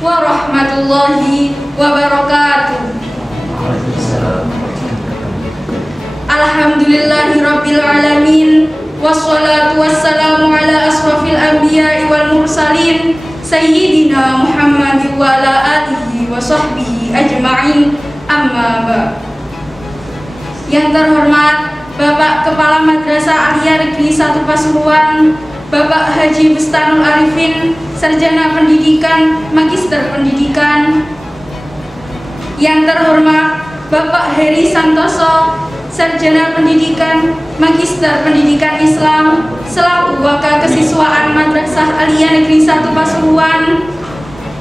warahmatullahi wabarakatuh. Alhamdulillahirabbil alamin, wassalatu wassalamu ala asrofil anbiya'i wal mursalin sayyidina Muhammad wa ala alihi wa sahbihi ajma'in, amma ba'd. Yang terhormat Bapak Kepala Madrasah Aliyah Negeri 1 Pasuruan, Bapak Haji Bustanul Arifin, Sarjana Pendidikan, Magister Pendidikan. Yang terhormat Bapak Heri Santoso, Sarjana Pendidikan, Magister Pendidikan Islam, selaku Wakil Kesiswaan Madrasah Aliyah Negeri 1 Pasuruan.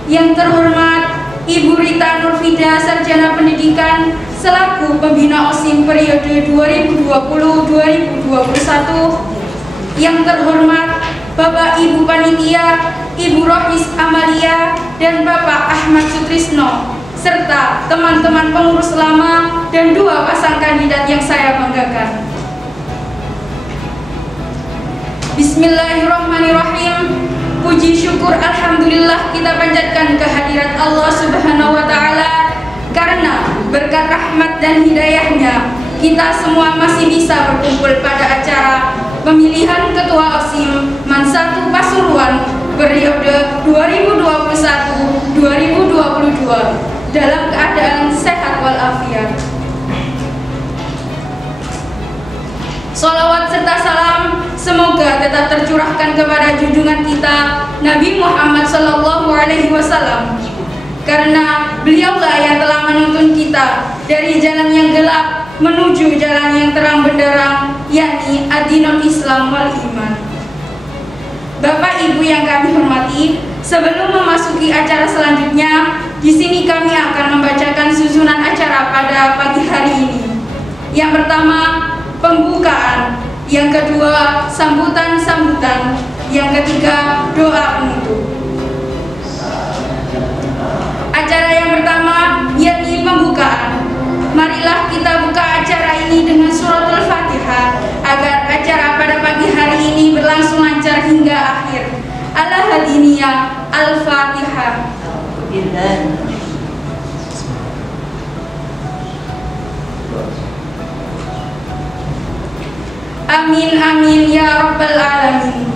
Yang terhormat Ibu Rita Nurfida, Sarjana Pendidikan, selaku Pembina OSIM periode 2020-2021. Yang terhormat Bapak Ibu Panitia, Ibu Rohis Amalia, dan Bapak Ahmad Sutrisno, serta teman-teman pengurus lama dan 2 pasang kandidat yang saya banggakan. Bismillahirrahmanirrahim. Puji syukur alhamdulillah kita panjatkan kehadirat Allah Subhanahu wa taala, karena berkat rahmat dan hidayahnya kita semua masih bisa berkumpul pada acara pemilihan Ketua OSIM MAN 1 Pasuruan periode 2021-2022 dalam keadaan sehat walafiat. Sholawat serta salam semoga tetap tercurahkan kepada junjungan kita Nabi Muhammad SAW, karena beliaulah yang telah menuntun kita dari jalan yang gelap menuju jalan yang terang benderang, yakni ad-dinul Islam wal iman. Bapak Ibu yang kami hormati, sebelum memasuki acara selanjutnya, di sini kami akan membacakan susunan acara pada pagi hari ini. Yang pertama, pembukaan. Yang kedua, sambutan-sambutan. Yang ketiga, doa penutup. Acara yang pertama yakni pembukaan. Marilah kita buka acara ini dengan suratul Fatihah agar acara pada pagi hari ini berlangsung lancar hingga akhir. Al-Hadiniyah Al-Fatihah. Amin amin ya rabbal alamin.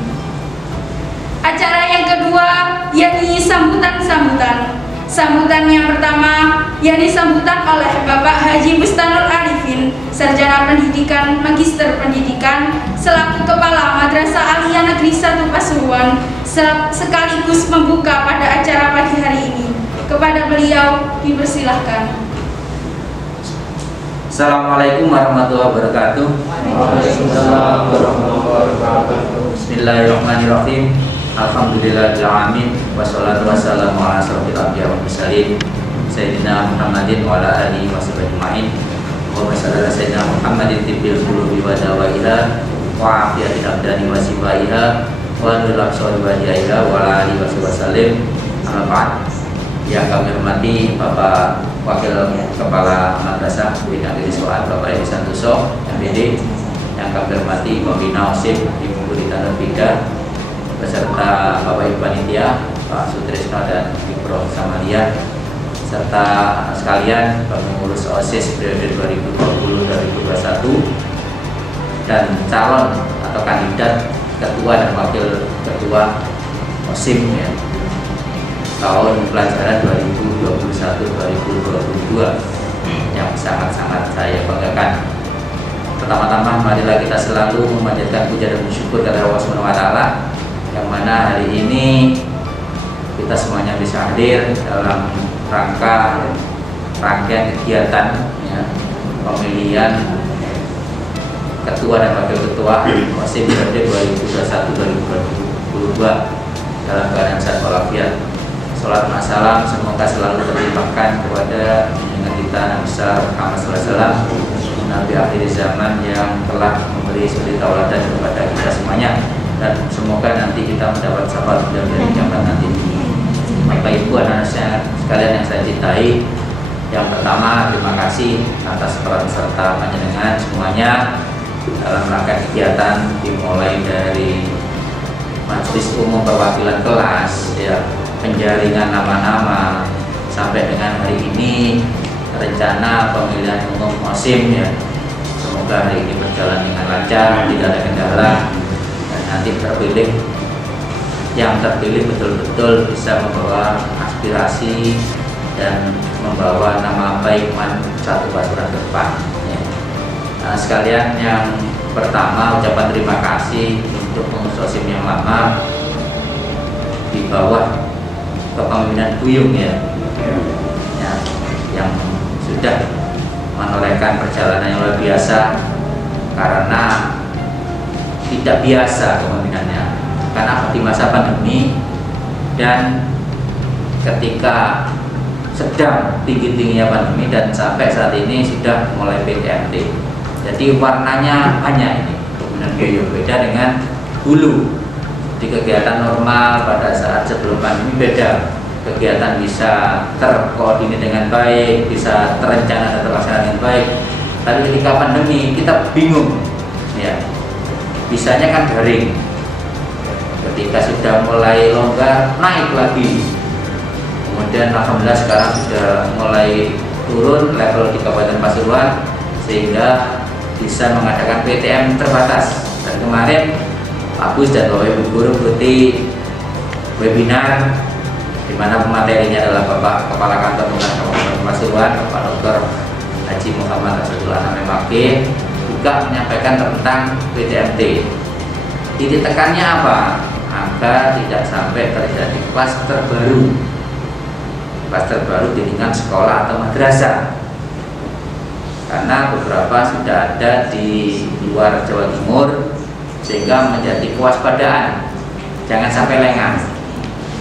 Acara yang kedua yakni sambutan-sambutan. Sambutan yang pertama yakni sambutan oleh Bapak Haji Bustanul Arifin, Sarjana Pendidikan, Magister Pendidikan, selaku Kepala Madrasah Aliyah Negeri 1 Pasuruan, sekaligus membuka pada acara pagi hari ini. Kepada beliau dipersilahkan. Assalamualaikum warahmatullahi wabarakatuh. Waalaikumsalam warahmatullahi wabarakatuh. Bismillahirrahmanirrahim. Alhamdulillahirrahmanirrahim. Wassalatu wassalamu ala asrofil anbiya'i wal mursalin Sayyidina Muhammadin wa ala alihi wa sahbihi ajma'in. Wa sallallahu sayyidina Muhammadin tibbil qulubi wa dawaiha wa afiyatil abdani wa sifaiha wa nurul absari wa hidayaiha wa ala alihi wa sahbihi wasallim. Amma ba'd. Yang kami hormati Bapak Wakil Kepala Madrasah Bidang Kesiswaan Bapak Heri Santoso MPD, yang kami hormati Pembina OSIM Ibu Rita Nurfida beserta Bapak Ibu Panitia Pak Sutrisno dan Ibu Rohis Amalia, serta sekalian pengurus OSIS periode 2020-2021 dan calon atau kandidat ketua dan wakil ketua OSIM ya, tahun pelajaran 2021-2022 yang sangat-sangat saya banggakan. Pertama-tama marilah kita selalu memanjatkan puja dan bersyukur kepada Allah Subhanahu wa taala, yang mana hari ini kita semuanya bisa hadir dalam rangkaian kegiatan ya, pemilihan ketua dan wakil ketua OSIM periode 2021-2022 dalam keadaan sehat walafiat. Salam salam semoga selalu terlimpahkan kepada junjungan kita Nabi besar Muhammad SAW, Nabi akhir zaman yang telah memberi suri tauladan kepada kita semuanya, dan semoga nanti kita mendapat syafaat dari kiamat nanti. Bapak Ibu anak-anak sekalian yang saya cintai, yang pertama terima kasih atas peran serta panjenengan semuanya dalam rangka kegiatan dimulai dari majelis umum perwakilan kelas ya, penjaringan nama-nama sampai dengan hari ini, rencana pemilihan umum OSIM ya. Semoga hari ini berjalan dengan lancar, tidak ada kendala, dan nanti yang terpilih betul-betul bisa membawa aspirasi dan membawa nama baik satu Pasuruan ke depan ya. Nah, sekalian, yang pertama ucapan terima kasih untuk pengurus OSIM yang lama di bawah kepemimpinan Buyung ya, yang sudah menorehkan perjalanan yang luar biasa, karena tidak biasa kepemimpinannya, karena di masa pandemi dan ketika sedang tinggi-tingginya pandemi dan sampai saat ini sudah mulai PTMT. Jadi warnanya banyak ini kepemimpinan Buyung, beda dengan dulu. Di kegiatan normal pada saat sebelum pandemi beda, kegiatan bisa terkoordinir dengan baik, bisa terencana dan terlaksana dengan baik. Tapi ketika pandemi kita bingung ya, bisanya kan daring. Ketika sudah mulai longgar, naik lagi. Kemudian alhamdulillah sekarang sudah mulai turun level di Kabupaten Pasuruan sehingga bisa mengadakan PTM terbatas. Dan kemarin Pak Bus dan Bapak Ibu guru mengikuti webinar di mana pematerinya adalah Bapak Kepala Kantor Kelurahan Kabupaten Pasuruan, Bapak Dr. Haji Muhammad Asadullah Namemake, juga menyampaikan tentang PTMT. Titik tekannya apa? Agar tidak sampai terjadi klaster baru di lingkungan sekolah atau madrasah, karena beberapa sudah ada di luar Jawa Timur, sehingga menjadi kewaspadaan, jangan sampai lengah.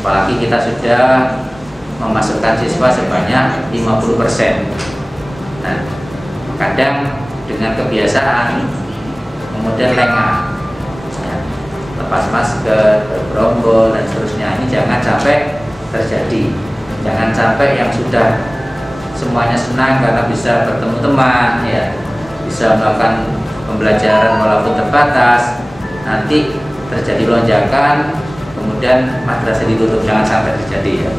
Apalagi kita sudah memasukkan siswa sebanyak 50%. Nah, kadang dengan kebiasaan kemudian lengah ya, lepas masker, bergerombol dan seterusnya. Ini jangan sampai terjadi. Jangan sampai yang sudah semuanya senang karena bisa bertemu teman ya, bisa melakukan pembelajaran walaupun terbatas, nanti terjadi lonjakan, kemudian madrasah ditutup. Jangan sampai terjadi ya.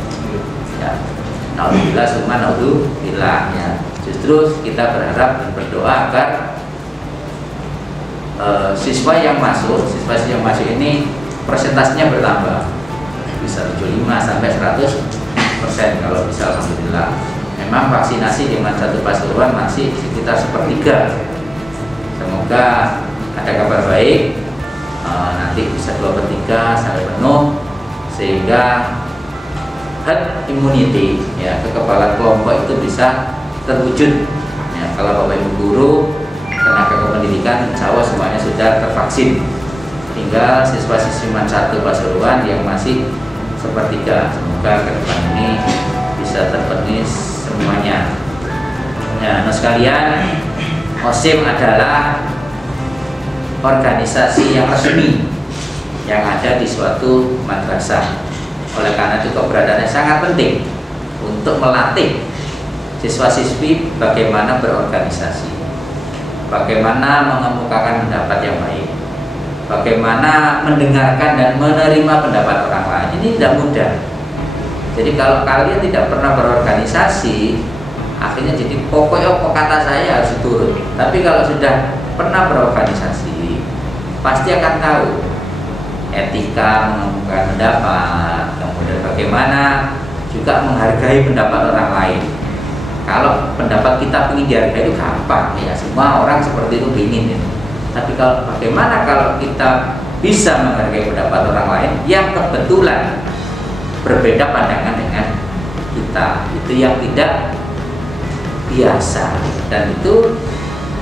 Naudzubillah summa naudzubillah ya. Justru kita berharap dan berdoa agar siswa yang masuk ini persentasenya bertambah, bisa 75 sampai 100% kalau bisa, alhamdulillah. Memang vaksinasi di satu Pasuruan masih sekitar 1/3. Semoga ada kabar baik, nanti bisa 2/3 sampai penuh, sehingga herd immunity ya, kekebalan kelompok itu bisa terwujud ya. Kalau Bapak Ibu guru, tenaga kependidikan, insya Allah semuanya sudah tervaksin, tinggal siswa-siswi satu Pasuruan yang masih 1/3. Semoga ke depan ini bisa terpenuhi semuanya ya. Nah sekalian, OSIM adalah organisasi yang resmi yang ada di suatu madrasah. Oleh karena itu keberadaannya sangat penting untuk melatih siswa-siswi bagaimana berorganisasi, bagaimana mengemukakan pendapat yang baik, bagaimana mendengarkan dan menerima pendapat orang lain. Ini tidak mudah. Jadi kalau kalian tidak pernah berorganisasi, akhirnya jadi pokoknya kata saya harus turun. Tapi kalau sudah pernah berorganisasi, pasti akan tahu etika mengemukakan pendapat, kemudian bagaimana juga menghargai pendapat orang lain. Kalau pendapat kita ingin dihargai itu gampang ya, semua orang seperti itu ingin ya. Tapi kalau bagaimana kalau kita bisa menghargai pendapat orang lain yang kebetulan berbeda pandangan dengan kita, itu yang tidak biasa, dan itu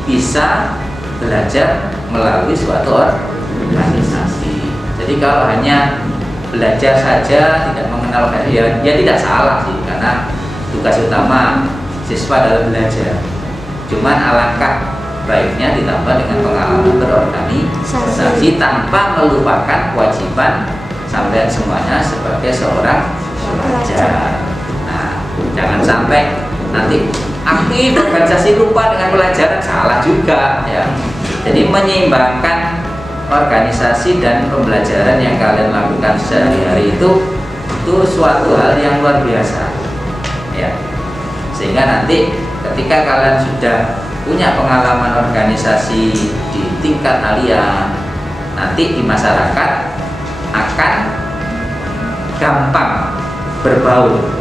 bisa belajar melalui suatu organisasi. Jadi kalau hanya belajar saja tidak mengenal ya tidak salah sih, karena tugas utama siswa adalah belajar. Cuman alangkah baiknya ditambah dengan pengalaman berorganisasi tanpa melupakan kewajiban sampai semuanya sebagai seorang pelajar. Nah, jangan sampai nanti aktif organisasi lupa dengan pelajaran, salah juga ya. Jadi menyeimbangkan organisasi dan pembelajaran yang kalian lakukan sehari-hari itu itu suatu hal yang luar biasa, ya. Sehingga nanti ketika kalian sudah punya pengalaman organisasi di tingkat alia, nanti di masyarakat akan gampang berbaur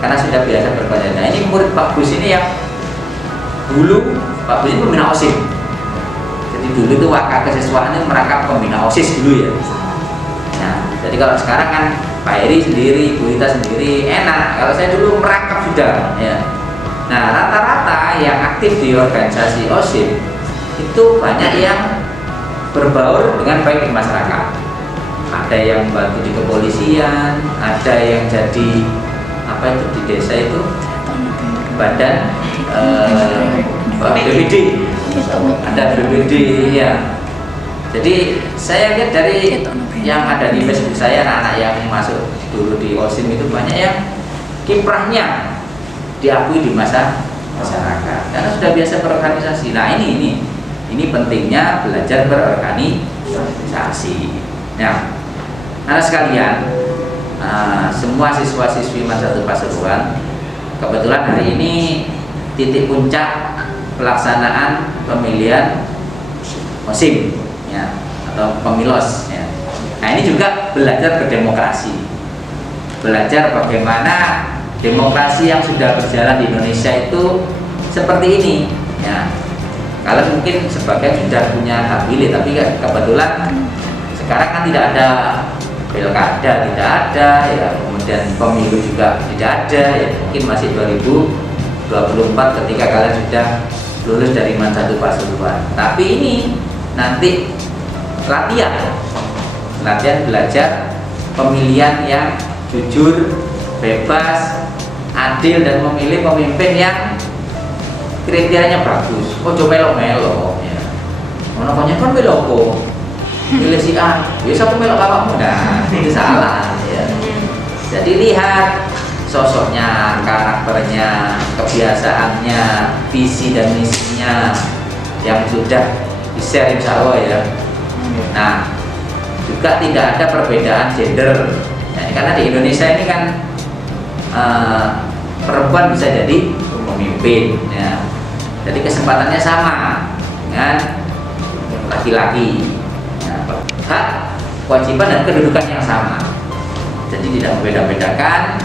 karena sudah biasa berkoordinasi. Nah, ini murid Pak Bus ini yang dulu Pak Bus ini pembina OSIS. Jadi dulu itu wakil kesiswaan ini merangkap pembina OSIS dulu ya. Nah, jadi kalau sekarang kan Pak Heri sendiri, Bu Rita sendiri enak. Kalau saya dulu merangkap sudah ya. Nah, rata-rata yang aktif di organisasi OSIS itu banyak yang berbaur dengan baik di masyarakat. Ada yang bantu di kepolisian, ada yang jadi apa itu di desa itu badan BPD, ada BPD ya. Jadi saya lihat dari yang ada di Facebook saya, anak-anak yang masuk dulu di OSIS itu banyak yang kiprahnya diakui di masyarakat karena sudah biasa berorganisasi. Nah ini pentingnya belajar berorganisasi. Nah, anak sekalian, semua siswa-siswi Madrasah Pasuruan, kebetulan hari ini titik puncak pelaksanaan pemilihan musim ya, atau pemilos ya. Nah ini juga belajar berdemokrasi, belajar bagaimana demokrasi yang sudah berjalan di Indonesia itu seperti ini ya. Kalau mungkin sebagian sudah punya hak pilih, tapi kebetulan sekarang kan tidak ada pilkada, tidak ada ya, kemudian pemilu juga tidak ada ya. Mungkin masih 2024 ketika kalian sudah lulus dari Madrasah Pasuruan. Tapi ini nanti latihan belajar pemilihan yang jujur, bebas, adil, dan memilih pemimpin yang kriterianya bagus. Oh, coba melo-melo ya. Pokoknya kan melo kok. Pilih si A, biasa aku melok bapakmu. Nah, itu salah ya. Jadi lihat sosoknya, karakternya, kebiasaannya, visi dan misinya yang sudah di-share insya Allah ya. Nah, juga tidak ada perbedaan gender. Nah, karena di Indonesia ini kan perempuan bisa jadi pemimpin ya. Jadi kesempatannya sama dengan laki-laki. Nah, hak, kewajiban dan kedudukan yang sama. Jadi tidak membeda-bedakan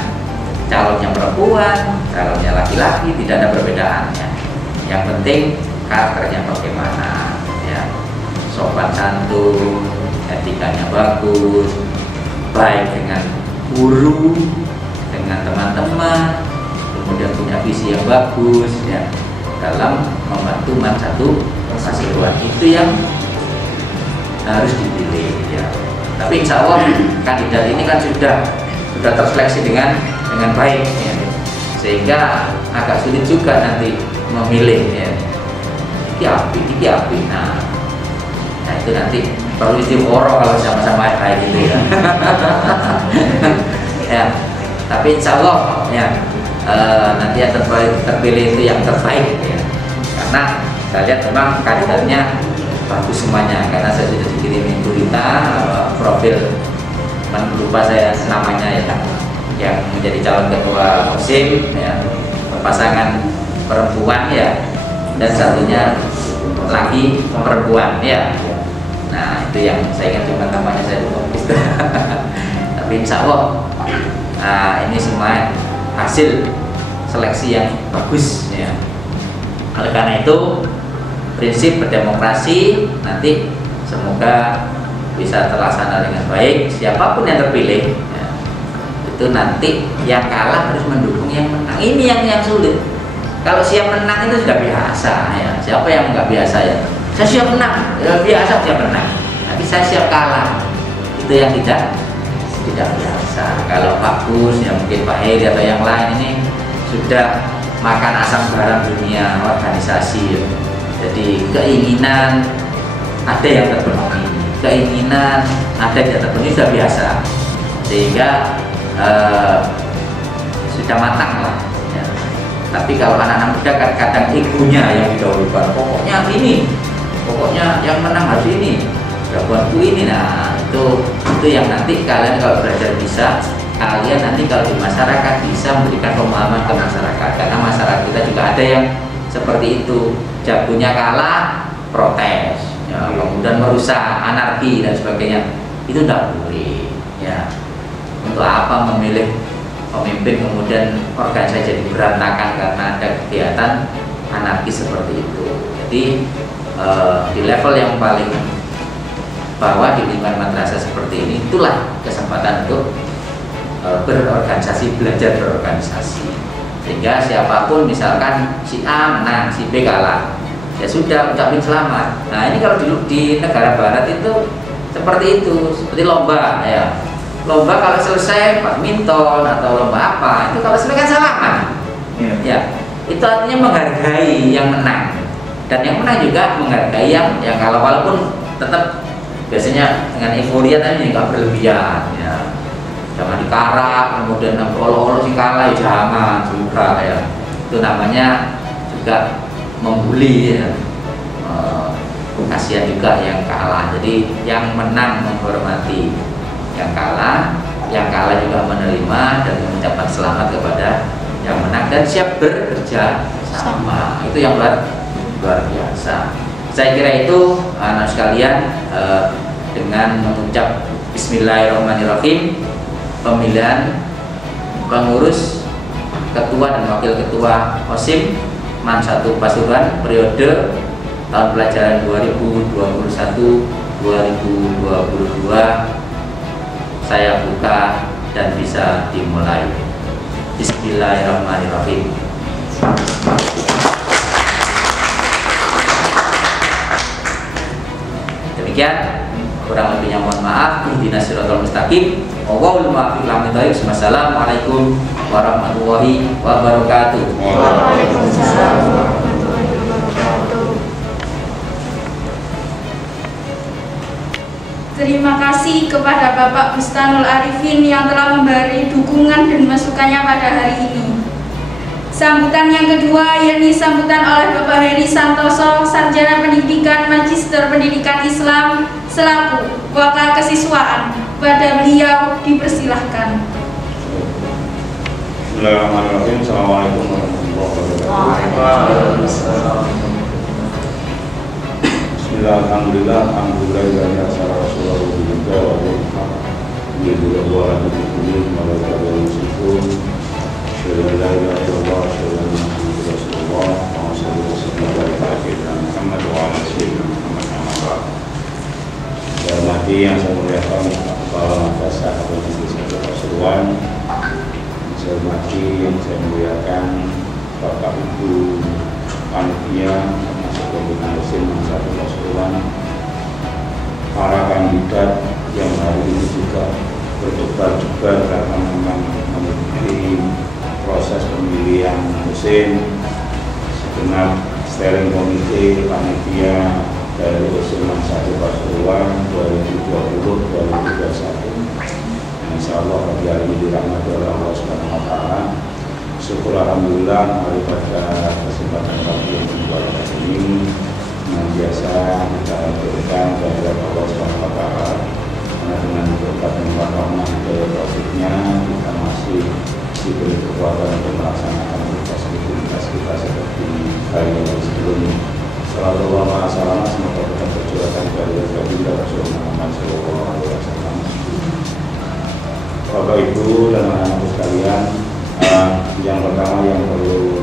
calonnya perempuan, calonnya laki-laki, tidak ada perbedaannya. Yang penting karakternya bagaimana ya. Sopan santun, etikanya bagus, baik dengan guru, dengan teman-teman, kemudian punya visi yang bagus ya dalam membantu Madrasah Pasuruan. Itu yang harus dipilih ya. Tapi insya Allah kandidat ini kan sudah terseleksi dengan baik ya. Sehingga agak sulit juga nanti memilih ya. Iki api. Nah itu nanti perlu istiqoroh kalau sama-sama kayak gitu ya. Ya. Tapi insya Allah ya nanti yang terpilih itu yang terbaik ya. Karena saya lihat memang kandidatnya bagus semuanya, karena saya sudah dikirimin berita profil, lupa saya namanya ya, yang menjadi calon ketua OSIS ya, pasangan perempuan ya, dan satunya lagi perempuan ya. Nah itu yang saya ingat, cuma namanya saya lupa. Tapi insya Allah ini semua hasil seleksi yang bagus ya. Oleh karena itu prinsip berdemokrasi nanti semoga bisa terlaksana dengan baik. Siapapun yang terpilih ya, itu nanti yang kalah harus mendukung yang menang. Ini yang sulit. Kalau siap menang itu sudah biasa ya. Siapa yang nggak biasa ya? Saya siap menang, ya, biasa siap menang. Tapi saya siap kalah, itu yang tidak biasa. Kalau Pak Gus, ya mungkin Pak Heri atau yang lain ini sudah makan asam garam dunia organisasi ya. Jadi keinginan ada yang terpenuhi, keinginan ada yang terpenuhi sudah biasa, sehingga sudah matang lah ya. Tapi kalau anak-anak muda kadang egonya yang didahulukan, pokoknya ini, pokoknya yang menang harus ini, jagoanku ini. Nah itu yang nanti kalian kalau belajar bisa sekalian nanti kalau di masyarakat bisa memberikan pemahaman ke masyarakat, karena masyarakat kita juga ada yang seperti itu, jagonya kalah protes ya, kemudian merusak, anarki dan sebagainya. Itu tidak boleh ya. Untuk apa memilih pemimpin kemudian organisasi jadi berantakan karena ada kegiatan anarkis seperti itu. Jadi di level yang paling bawah di lingkungan madrasah seperti ini, itulah kesempatan untuk berorganisasi, belajar berorganisasi, sehingga siapapun misalkan si A menang, si B kalah, ya sudah ucapin selamat. Nah ini kalau di negara barat itu seperti itu, seperti lomba ya. Lomba kalau selesai badminton atau lomba apa, itu kalau selesai kan salaman ya, itu artinya menghargai yang menang, dan yang menang juga menghargai yang kalah, walaupun tetap biasanya dengan euforia tapi nggak berlebihan ya. Jangan dikarak, kemudian olo-olo si kalah ya jangan juga ya. Itu namanya juga membuli ya. Kasihan juga yang kalah. Jadi yang menang menghormati yang kalah juga menerima dan mengucapkan selamat kepada yang menang dan siap bekerja sama. Itu yang luar biasa. Saya kira itu anak sekalian, dengan mengucap Bismillahirrahmanirrahim, pemilihan pengurus ketua dan wakil ketua OSIM MAN 1 Pasuruan periode tahun pelajaran 2021-2022 saya buka dan bisa dimulai. Bismillahirrahmanirrahim. Demikian, kurang lebihnya mohon maaf. Ihdinas siratal mustaqim. Wallahul muwaffiq ila aqwamit thoriq. Wassalamualaikum warahmatullahi wabarakatuh. Waalaikumsalam. Terima kasih kepada Bapak Bustanul Arifin yang telah memberi dukungan dan masukannya pada hari ini. Sambutan yang kedua yakni sambutan oleh Bapak Heri Santoso, Sarjana Pendidikan Magister Pendidikan Islam selaku wakil kesiswaan. Pada beliau dipersilahkan. Bismillahirrahmanirrahim. Assalamualaikum warahmatullahi wabarakatuh. Bismillah, alhamdulillah, alhamdulillah, ya salam Rasulullah wa yang saya muliakan Kepala Madrasah Al-Madrasah Pasuruan, saya hormati yang saya muliakan Bapak Ibu panitia termasuk pembinaan OSIM MAN 1 Pasuruan, para kandidat yang hari ini juga berdebat-debat karena memang mengikuti proses pemilihan OSIM, segenap steering komite panitia dari OSIM MAN 1 Pasuruan 2020-2021. Insya Allah pagi hari ini dirahmati oleh Allah Subhanahu Wa Taala. Syukur alhamdulillah pada kesempatan pagi yang berbahagia ini biasa kita berikan kepada Allah Subhanahu Wa Taala, karena dengan berkat dan rahmat dari Taufiknya kita masih diberi kekuatan untuk melaksanakan aktivitas kita seperti hari yang sebelumnya. Sallallahu alaihi wasallam, semoga kita berjualan dari Rasulullah Muhammad sallallahu alaihi wasallam. Bapak Ibu dan anak-anak sekalian, yang pertama yang perlu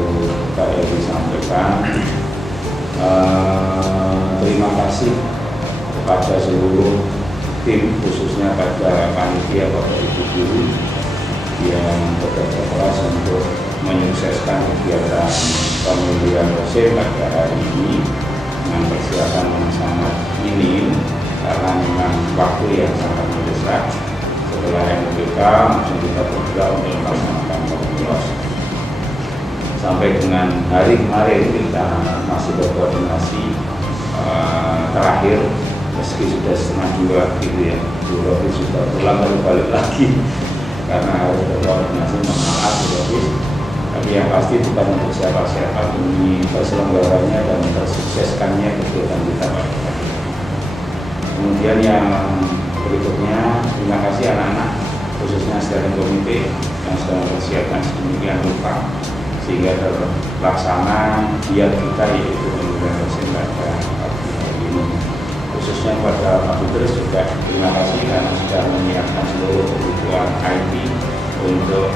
saya disampaikan, terima kasih kepada seluruh tim, khususnya pada panitia Bapak Ibu guru yang bekerja keras untuk menyukseskan kegiatan pemilihan OSIM pada hari ini dengan persiapan yang sangat minim karena memang waktu yang sangat mendesak. Setelah MUBK langsung kita bergerak untuk melaksanakan pemilu. Sampai dengan hari kemarin kita masih berkoordinasi terakhir, meski sudah setengah dua gitu ya, Rofi sudah pulang lalu balik lagi karena harus berkoordinasi. Maaf Rofi, tapi yang pasti bukan untuk siapa-siapa, demi terselenggaranya dan tersukseskannya kegiatan kita pada hari ini. Kemudian yang berikutnya, terima kasih anak-anak khususnya steering komite yang sudah mempersiapkan sedemikian rupa sehingga terlaksana giat kita yaitu pemilihan dosen pada pagi hari ini. Khususnya pada Pak Idris juga terima kasih karena sudah menyiapkan seluruh kebutuhan IT untuk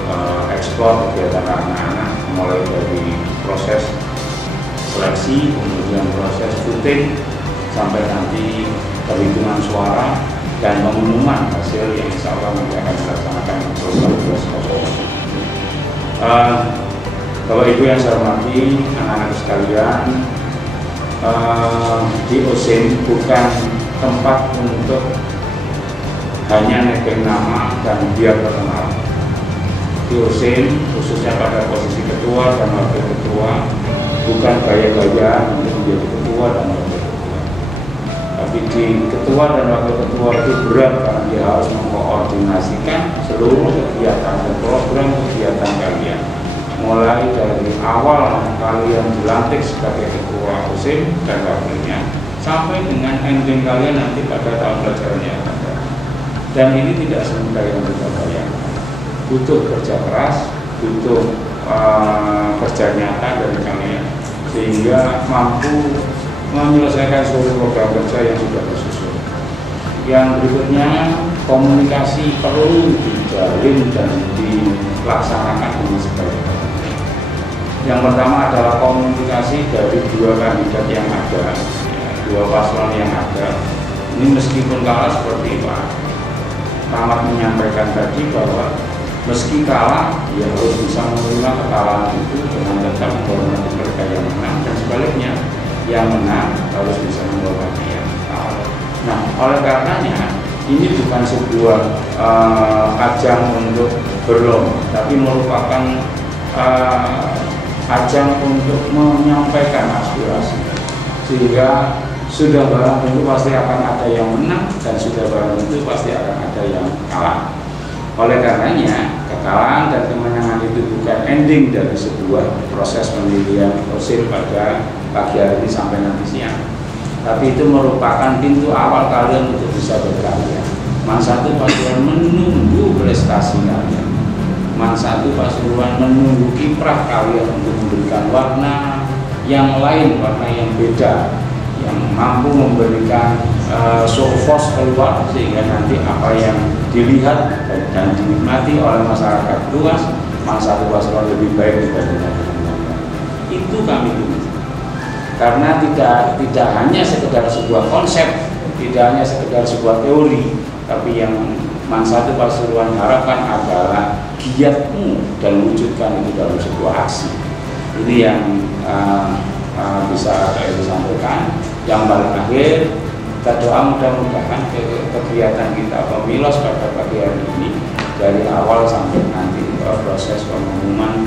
ekspor kegiatan anak-anak, mulai dari proses seleksi, kemudian proses voting, sampai nanti perhitungan suara dan pengumuman hasil yang insya Allah nanti akan dilaksanakan program 2020. Bapak Ibu yang saya hormati, anak-anak sekalian, di OSIM bukan tempat untuk hanya nebeng nama dan biar terkenal. Di OSIM khususnya pada posisi ketua dan wakil ketua bukan gaya-gayaan untuk menjadi ketua dan wakil ketua, tapi di ketua dan wakil ketua itu berat karena dia harus mengkoordinasikan seluruh kegiatan dan program kegiatan kalian, mulai dari awal kalian dilantik sebagai ketua OSIM dan wakilnya sampai dengan ending kalian nanti pada tahun pelajaran yang akan datang. Dan ini tidak semudah yang kita bayangkan, butuh kerja keras, butuh kerja nyata dari kalian sehingga mampu menyelesaikan seluruh program kerja yang sudah disusun. Yang berikutnya, komunikasi perlu dijalin dan dilaksanakan dengan sebaik-baiknya. Yang pertama adalah komunikasi dari dua kandidat yang ada, dua paslon yang ada. Ini meskipun kalah seperti Pak Rahmat menyampaikan tadi bahwa meski kalah, ya harus bisa menerima kekalahan itu dengan tetap menghormati mereka yang menang, dan sebaliknya yang menang harus bisa menghormati yang kalah. Nah, oleh karenanya ini bukan sebuah ajang untuk berlomba, tapi merupakan ajang untuk menyampaikan aspirasi, sehingga sudah barang tentu pasti akan ada yang menang dan sudah barang tentu pasti akan ada yang kalah. Oleh karenanya kekalahan dan kemenangan itu bukan ending dari sebuah proses pemilihan OSIM pada pagi hari ini sampai nanti siang, tapi itu merupakan pintu awal kalian untuk bisa berkarya. Man satu pasuruan menunggu prestasi kalian, Man satu pasuruan menunggu kiprah kalian untuk memberikan warna yang lain, warna yang beda, yang mampu memberikan sofos keluar sehingga nanti apa yang dilihat dan dinikmati oleh masyarakat luas, Man satu pasuruan lebih baik dibandingkan dengan yang lain. Itu kami tunggu. Karena tidak hanya sekedar sebuah konsep, tidak hanya sekedar sebuah teori, tapi yang Man satu Pasuruan harapkan adalah giatmu dan wujudkan itu dalam sebuah aksi. Ini yang bisa saya sampaikan. Yang paling akhir, kita doa mudah-mudahan kegiatan kita pemilos pada pagi hari ini dari awal sampai nanti proses pengumuman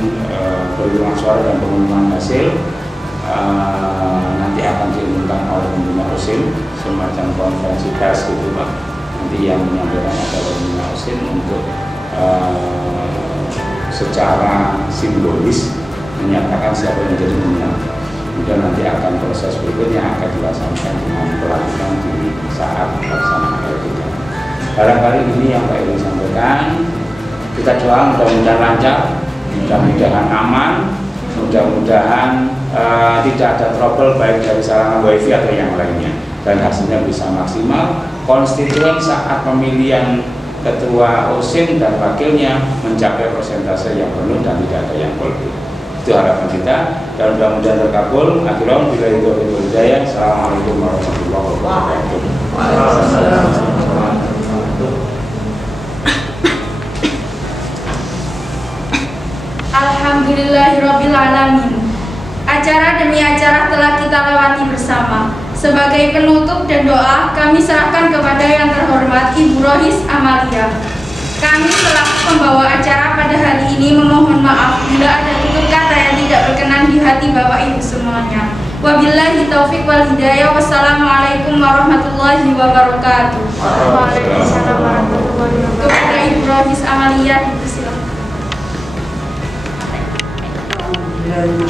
perhitungan suara dan pengumuman hasil nanti akan diumumkan oleh pembina OSIM, semacam konferensi pers gitu Pak. Nanti yang menyampaikan adalah pembina OSIM untuk secara simbolis menyatakan siapa yang jadi pemenang. Kemudian nanti akan proses berikutnya akan dilaksanakan dengan pelantikan di saat pelaksanaan kegiatan. Barangkali ini yang Pak Edi sampaikan. Kita doa mudah-mudahan lancar, mudah-mudahan aman, mudah-mudahan tidak ada trouble baik dari sarana wifi atau yang lainnya, dan hasilnya bisa maksimal. Konstituen saat pemilihan ketua OSIM dan wakilnya mencapai persentase yang penuh dan tidak ada yang golput. Itu harapan kita dan mudah-mudahan terkabul. Akhirnya bila itu hidayah. Assalamualaikum warahmatullahi wabarakatuh. Alhamdulillahirrabbilalamin. Acara demi acara telah kita lewati bersama. Sebagai penutup dan doa, kami serahkan kepada yang terhormat Ibu Rohis Amalia. Kami selaku pembawa acara pada hari ini memohon maaf bila ada tutur kata yang tidak berkenan di hati Bapak Ibu semuanya. Wabillahi taufiq wal hidayah. Wassalamualaikum warahmatullahi wabarakatuh. Waalaikumsalam warahmatullahi wabarakatuh. Kepada Ibu Rohis Amalia dipersilakan. Allahumma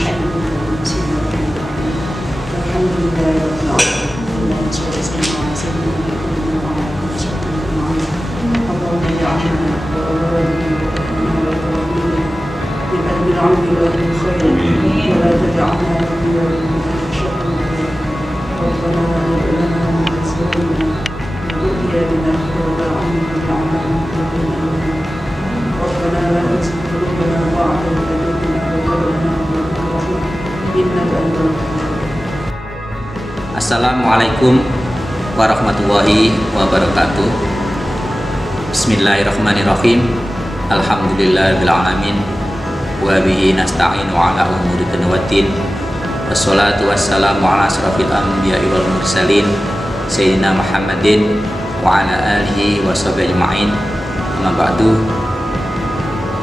Assalamualaikum warahmatullahi wabarakatuh. Bismillahirrahmanirrahim. Alhamdulillahirabbil alamin. Wa bihi nasta'inu ala umuri dunya waddin. Wassalatu wassalamu ala asrofil anbiya'i wal mursalin Sayyidina Muhammadin wa ala alihi wa sahbihi ajma'in. Amma ba'du.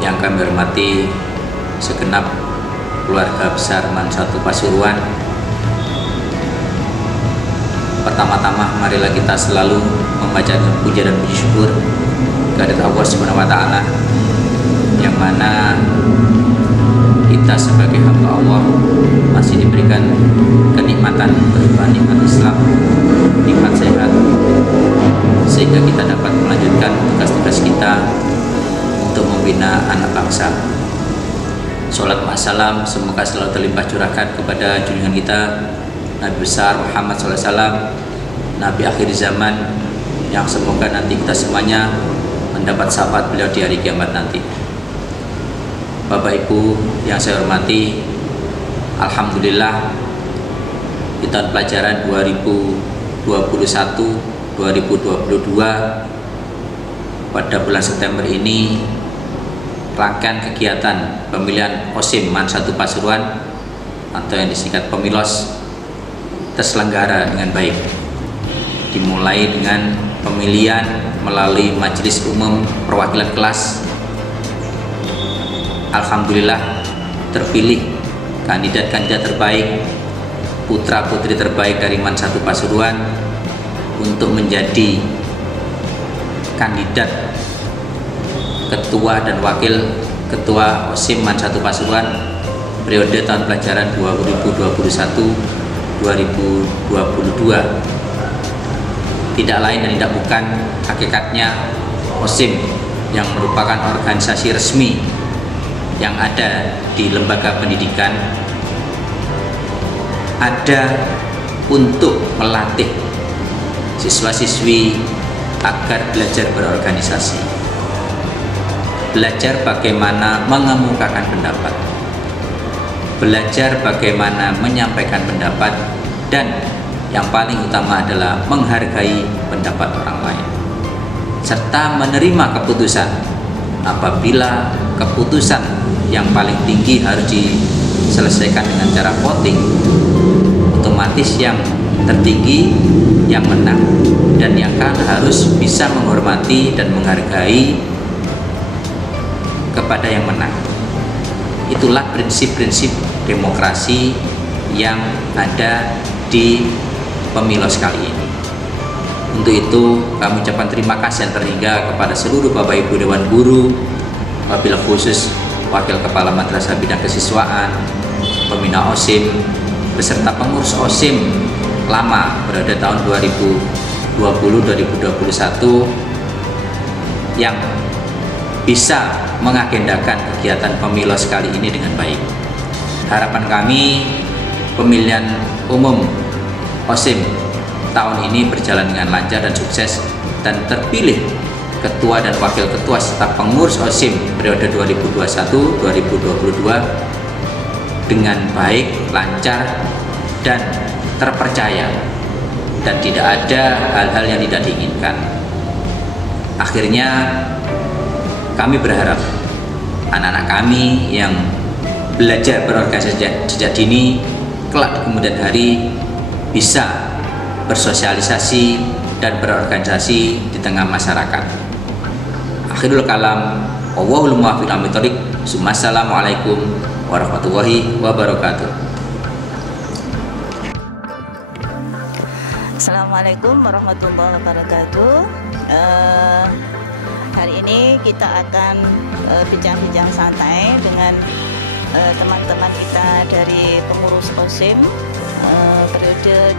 Yang kami hormati segenap keluarga besar MAN 1 Pasuruan, pertama-tama marilah kita selalu membaca puja dan puji syukur kehadirat Allah Subhanahu wa taala, yang mana kita sebagai hamba Allah masih diberikan kenikmatan berupa nikmat Islam, nikmat sehat, sehingga kita dapat melanjutkan tugas-tugas kita untuk membina anak bangsa. Salat wassalam semoga selalu terlimpah curahkan kepada junjungan kita Nabi besar Muhammad SAW, Nabi akhir zaman, yang semoga nanti kita semuanya mendapat syafaat beliau di hari kiamat nanti. Bapak Ibu yang saya hormati, alhamdulillah di tahun pelajaran 2021-2022 pada bulan September ini rangkaian kegiatan pemilihan OSIM MAN 1 Pasuruan atau yang disingkat Pemilos terselenggara dengan baik. Dimulai dengan pemilihan melalui Majelis Umum Perwakilan Kelas. Alhamdulillah terpilih kandidat-kandidat terbaik, putra-putri terbaik dari MAN 1 Pasuruan untuk menjadi kandidat Ketua dan Wakil Ketua OSIM MAN 1 Pasuruan periode tahun pelajaran 2021-2022. Tidak lain dan tidak bukan, hakikatnya OSIM yang merupakan organisasi resmi yang ada di lembaga pendidikan ada untuk melatih siswa-siswi agar belajar berorganisasi, belajar bagaimana mengemukakan pendapat, belajar bagaimana menyampaikan pendapat, dan yang paling utama adalah menghargai pendapat orang lain, serta menerima keputusan. Apabila keputusan yang paling tinggi harus diselesaikan dengan cara voting, otomatis yang tertinggi yang menang, dan yang kan harus bisa menghormati dan menghargai kepada yang menang. Itulah prinsip-prinsip demokrasi yang ada di Pemilos kali ini. Untuk itu kami ucapkan terima kasih yang terhingga kepada seluruh Bapak Ibu Dewan Guru, wabil khusus Wakil Kepala Madrasah Bidang Kesiswaan, pembina OSIM, beserta pengurus OSIM lama periode tahun 2020-2021 yang bisa mengagendakan kegiatan Pemilos kali ini dengan baik. Harapan kami pemilihan umum OSIM tahun ini berjalan dengan lancar dan sukses, dan terpilih ketua dan wakil ketua serta pengurus OSIM periode 2021-2022 dengan baik, lancar, dan terpercaya, dan tidak ada hal-hal yang tidak diinginkan. Akhirnya kami berharap anak-anak kami yang belajar berorganisasi sejak dini kelak di kemudian hari bisa bersosialisasi dan berorganisasi di tengah masyarakat. Akhirul kalam, wallahul muwaffiq ila aqwamit thoriq. Assalamualaikum warahmatullahi wabarakatuh. Assalamualaikum warahmatullahi wabarakatuh. Hari ini kita akan bincang-bincang santai dengan teman-teman kita dari pengurus OSIM periode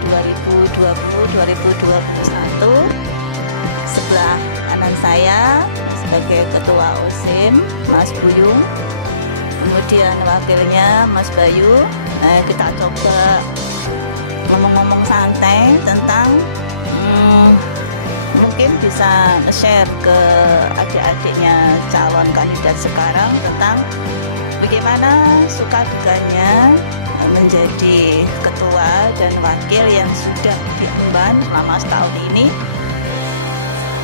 2020-2021. Sebelah kanan saya sebagai ketua OSIM Mas Buyung, kemudian wakilnya Mas Bayu. Kita coba ngomong-ngomong santai tentang mungkin bisa share ke adik-adiknya calon kandidat sekarang tentang bagaimana suka dukanya menjadi ketua dan wakil yang sudah diemban selama setahun ini,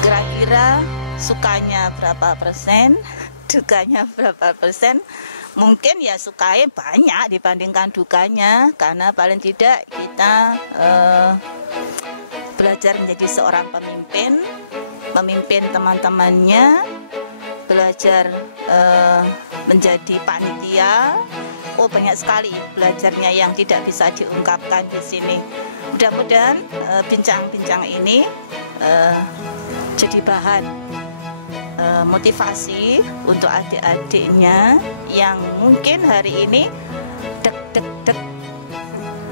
kira-kira sukanya berapa persen, dukanya berapa persen? Mungkin ya sukanya banyak dibandingkan dukanya, karena paling tidak kita belajar menjadi seorang pemimpin, memimpin teman-temannya, belajar menjadi panitia. Oh, banyak sekali belajarnya yang tidak bisa diungkapkan di sini. Mudah-mudahan bincang-bincang ini jadi bahan motivasi untuk adik-adiknya yang mungkin hari ini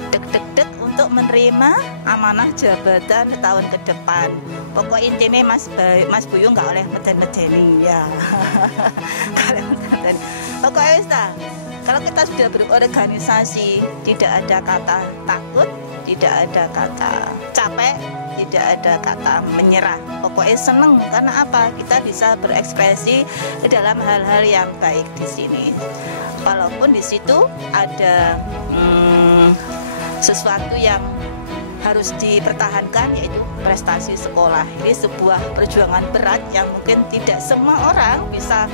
deg-deg untuk menerima amanah jabatan tahun ke depan. Pokok intinya Mas Buyung nggak oleh meden-medeni ya. Pokoknya wis ta. Kalau kita sudah berorganisasi, tidak ada kata takut, tidak ada kata capek, tidak ada kata menyerah. Pokoknya seneng, karena apa? Kita bisa berekspresi dalam hal-hal yang baik di sini. Walaupun di situ ada sesuatu yang harus dipertahankan, yaitu prestasi sekolah. Ini sebuah perjuangan berat yang mungkin tidak semua orang bisa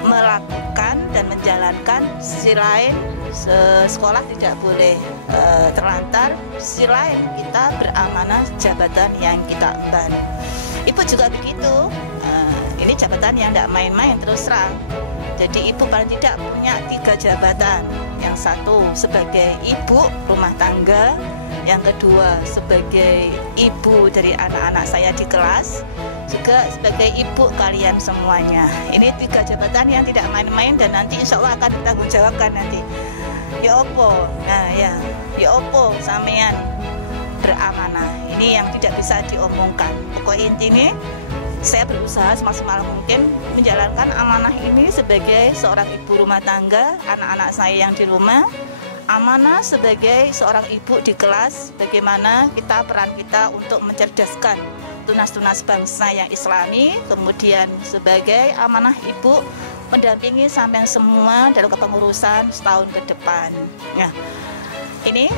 melakukan dan menjalankan. Sisi lain sekolah tidak boleh terlantar, sisi lain kita beramanah jabatan yang kita emban. Ibu juga begitu, ini jabatan yang tidak main-main terus terang. Jadi ibu paling tidak punya 3 jabatan. Yang satu sebagai ibu rumah tangga, yang kedua sebagai ibu dari anak-anak saya di kelas, juga sebagai ibu kalian semuanya. Ini 3 jabatan yang tidak main-main dan nanti insya Allah akan ditanggung jawabkan nanti. Ya opo, nah ya opo sampean beramanah. Ini yang tidak bisa diomongkan. Pokoknya intinya saya berusaha semaksimal mungkin menjalankan amanah ini sebagai seorang ibu rumah tangga, anak-anak saya yang di rumah, amanah sebagai seorang ibu di kelas, bagaimana peran kita untuk mencerdaskan tunas-tunas bangsa yang islami, kemudian sebagai amanah ibu mendampingi sampai semua dalam kepengurusan setahun ke depan. Nah, ini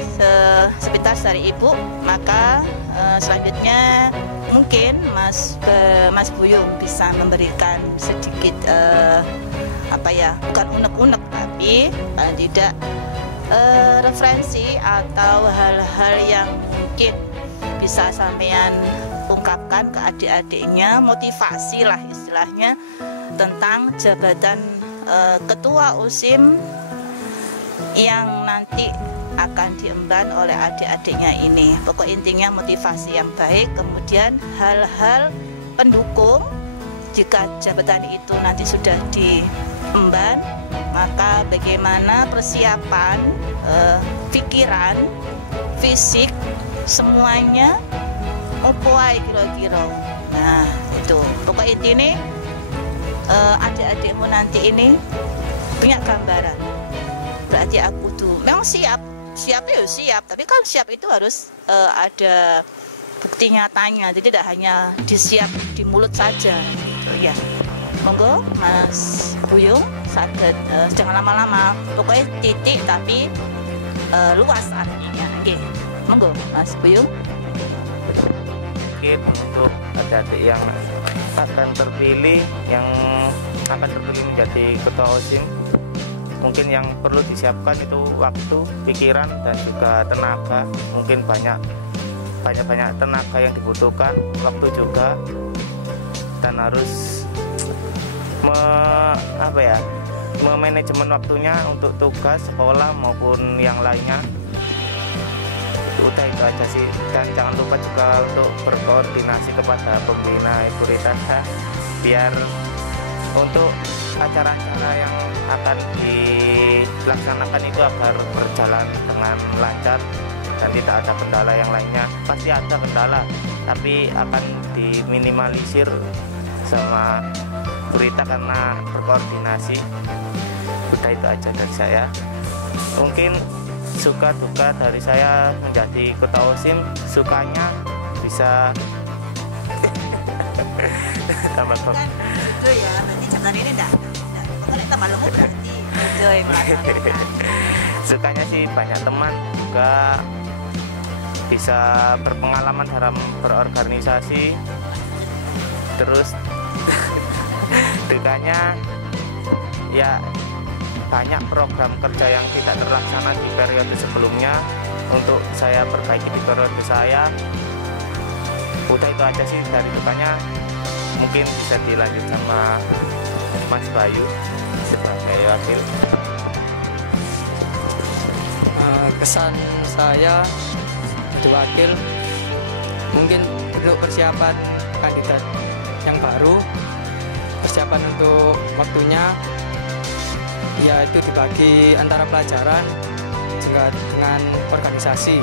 sepitas dari ibu. Maka selanjutnya mungkin Mas Buyung bisa memberikan sedikit bukan unek-unek, tapi tidak referensi atau hal-hal yang mungkin bisa sampean ungkapkan ke adik-adiknya, motivasi lah istilahnya tentang jabatan ketua USIM yang nanti akan diemban oleh adik-adiknya ini. Pokok intinya motivasi yang baik, kemudian hal-hal pendukung jika jabatan itu nanti sudah diemban, maka bagaimana persiapan pikiran, fisik, semuanya opoai kira-kira. Nah itu pokok intinya adik-adikmu nanti ini punya gambaran. Berarti aku tuh memang siapnya ya siap, tapi kan siap itu harus ada bukti nyatanya, jadi tidak hanya disiap di mulut saja gitu ya. Monggo Mas Buyung, saged jangan lama-lama, pokoknya titik tapi luas artinya. Oke, monggo Mas Buyung. Mungkin untuk adik-adik yang akan terpilih menjadi ketua OSIM, mungkin yang perlu disiapkan itu waktu, pikiran, dan juga tenaga. Mungkin banyak tenaga yang dibutuhkan, waktu juga, dan harus memanajemen waktunya untuk tugas sekolah maupun yang lainnya. Udah itu aja sih, dan jangan lupa juga untuk berkoordinasi kepada pembina Ibu Rita biar untuk acara-acara yang akan dilaksanakan itu agar berjalan dengan lancar dan tidak ada kendala yang lainnya. Pasti ada kendala, tapi akan diminimalisir sama Berita karena berkoordinasi. Udah itu aja dari saya. Mungkin suka duka dari saya menjadi ketua OSIM, sukanya bisa tambah Jodoh ya, berarti jangan ini enggak. Pokoknya tambah lemu berarti jodoh. Sukanya sih banyak teman juga, bisa berpengalaman dalam berorganisasi. Terus dukanya ya banyak program kerja yang tidak terlaksana di periode sebelumnya untuk saya perbaiki di periode saya. Udah itu aja sih dari dukanya. Mungkin bisa dilanjut sama Mas Bayu sebagai wakil. Kesan saya jadi wakil mungkin untuk persiapan kandidat yang baru, persiapan untuk waktunya ya itu dibagi antara pelajaran juga dengan organisasi,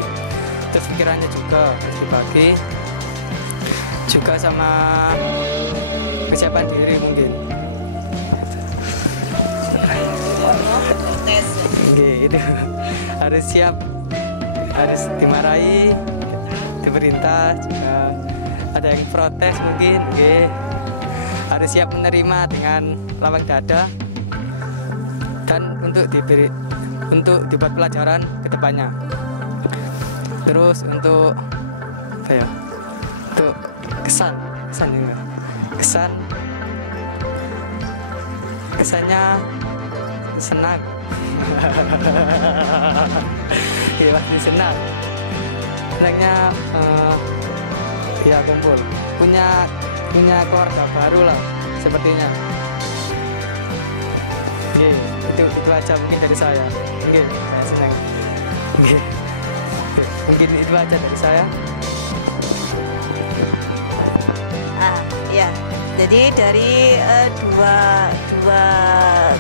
terus pikirannya juga harus dibagi juga sama persiapan diri mungkin. Itu harus siap, harus dimarahi, diperintah juga ada yang protes mungkin, harus siap menerima dengan lapang dada dan untuk dibuat pelajaran ke depannya. Terus untuk apa ya? Untuk kesannya senang. Iya pasti senang. Senangnya ya kumpul, punya keluarga baru lah sepertinya. Itu aja mungkin dari saya. Saya senang. Mungkin itu aja dari saya. Ya, jadi dari dua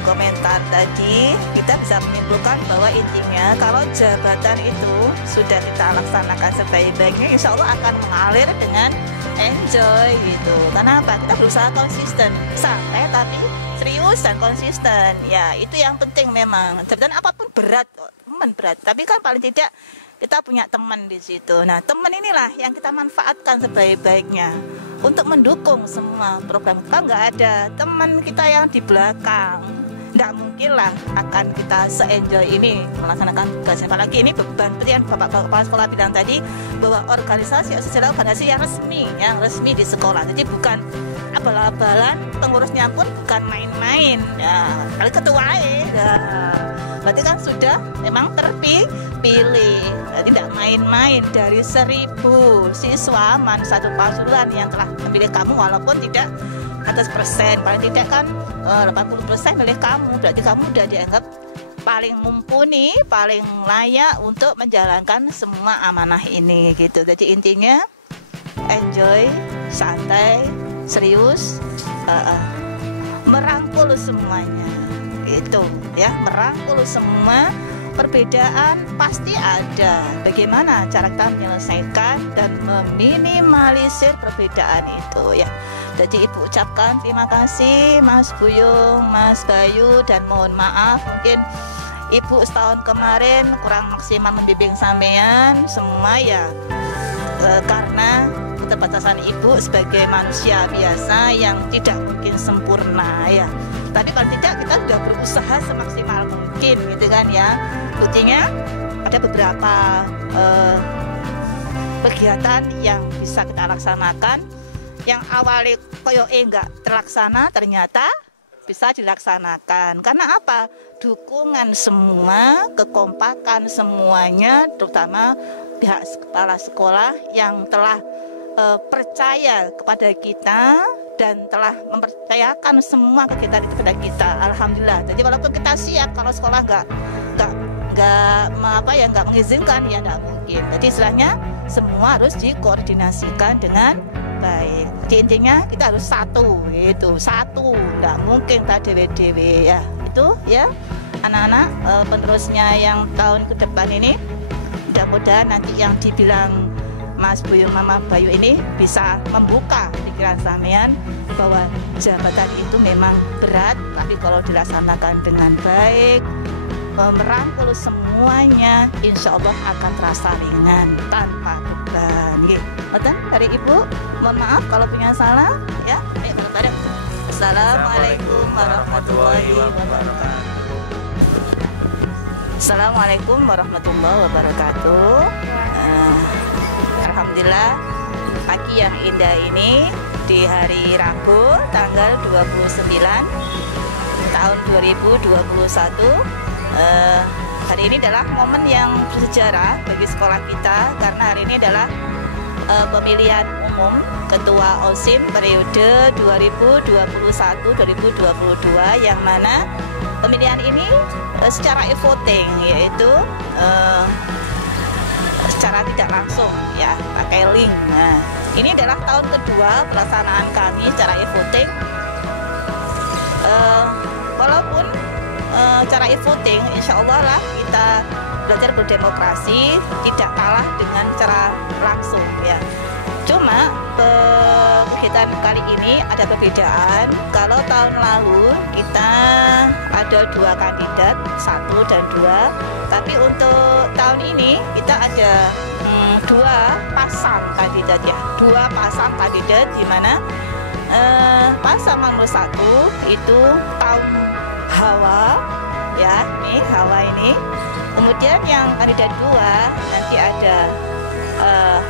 komentar tadi kita bisa menyimpulkan bahwa intinya kalau jabatan itu sudah kita laksanakan sebaik-baiknya, insya Allah akan mengalir dengan enjoy gitu. Karena apa? Kita berusaha konsisten, santai tapi serius dan konsisten. Ya, itu yang penting memang. Jabatan apapun berat, teman berat. Tapi kan paling tidak kita punya teman di situ. Nah, teman inilah yang kita manfaatkan sebaik-baiknya untuk mendukung semua program. Kita nggak ada teman kita yang di belakang, nggak mungkin lah akan kita se-enjoy ini melaksanakan tugas. Apalagi ini beban seperti yang Bapak Kepala Sekolah bilang tadi, bahwa organisasi yang resmi di sekolah. Jadi bukan abal-abalan, pengurusnya pun bukan main-main. Ya, kali ketua ya. Berarti kan sudah memang terpilih. Jadi tidak main-main. Dari 1000 siswa satu pasuruan yang telah memilih kamu, walaupun tidak 100%, paling tidak kan 80% milih kamu. Berarti kamu sudah dianggap paling mumpuni, paling layak untuk menjalankan semua amanah ini gitu. Jadi intinya enjoy, santai, serius, merangkul semuanya. Itu ya, merangkul semua. Perbedaan pasti ada. Bagaimana cara kita menyelesaikan dan meminimalisir perbedaan itu ya. Jadi Ibu ucapkan terima kasih Mas Buyung, Mas Bayu, dan mohon maaf mungkin Ibu setahun kemarin kurang maksimal membimbing sampean semua ya, karena keterbatasan Ibu sebagai manusia biasa yang tidak mungkin sempurna ya. Tapi kalau tidak, kita sudah berusaha semaksimal mungkin gitu kan ya. Buktinya ada beberapa kegiatan yang bisa kita laksanakan, yang awalnya koyoke enggak terlaksana ternyata bisa dilaksanakan. Karena apa? Dukungan semua, kekompakan semuanya, terutama pihak kepala sekolah yang telah percaya kepada kita dan telah mempercayakan semua kegiatan itu kepada kita. Alhamdulillah. Jadi walaupun kita siap, kalau sekolah nggak mengizinkan ya nggak mungkin. Jadi istilahnya semua harus dikoordinasikan dengan baik. Jadi intinya kita harus satu, nggak mungkin kita dewe-dewe ya. Itu ya anak-anak penerusnya yang tahun ke depan ini, mudah-mudahan nanti yang dibilang Mas Buyung, Mama Bayu ini bisa membuka pikiran sampean bahwa jabatan itu memang berat, tapi kalau dilaksanakan dengan baik, merangkul semuanya, insya Allah akan terasa ringan tanpa beban. Betul dari Ibu, mohon maaf kalau punya salah ya. Assalamualaikum warahmatullahi wabarakatuh. Assalamualaikum warahmatullahi wabarakatuh. alhamdulillah pagi yang indah ini di hari Rabu tanggal 29 tahun 2021. Hari ini adalah momen yang bersejarah bagi sekolah kita karena hari ini adalah pemilihan umum Ketua OSIM periode 2021-2022 yang mana pemilihan ini secara e-voting, yaitu secara tidak langsung ya, pakai link. Nah, ini adalah tahun kedua pelaksanaan kami secara e-voting. Walaupun cara e-voting, insya Allah lah kita belajar berdemokrasi tidak kalah dengan cara langsung ya. Cuma kegiatan kali ini ada perbedaan. Kalau tahun lalu kita ada 2 kandidat, 1 dan 2. Tapi untuk tahun ini kita ada 2 pasang kandidat ya, 2 pasang kandidat di mana pasang nomor 1 itu kaum Hawa ya, nih Hawa ini. Kemudian yang kandidat 2 nanti ada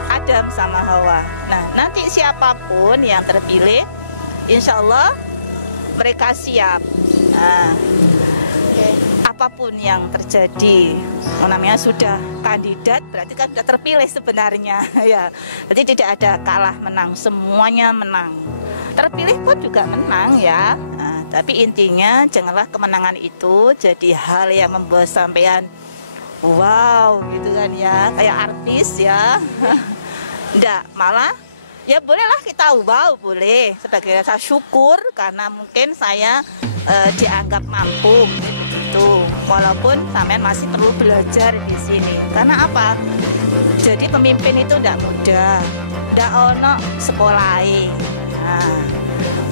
Adam sama Hawa. Nah, nanti siapapun yang terpilih, insya Allah mereka siap. Nah, apapun yang terjadi, namanya sudah kandidat, berarti kan sudah terpilih sebenarnya ya. Jadi tidak ada kalah menang, semuanya menang. Terpilih pun juga menang ya. Nah, tapi intinya janganlah kemenangan itu jadi hal yang membuat sampean wow gitu kan ya, kayak artis ya. Enggak, malah ya bolehlah kita wow, boleh sebagai rasa syukur karena mungkin saya dianggap mampu gitu. Walaupun sampean masih perlu belajar di sini. Karena apa? Jadi pemimpin itu enggak mudah. Enggak ono sekolahnya. Nah,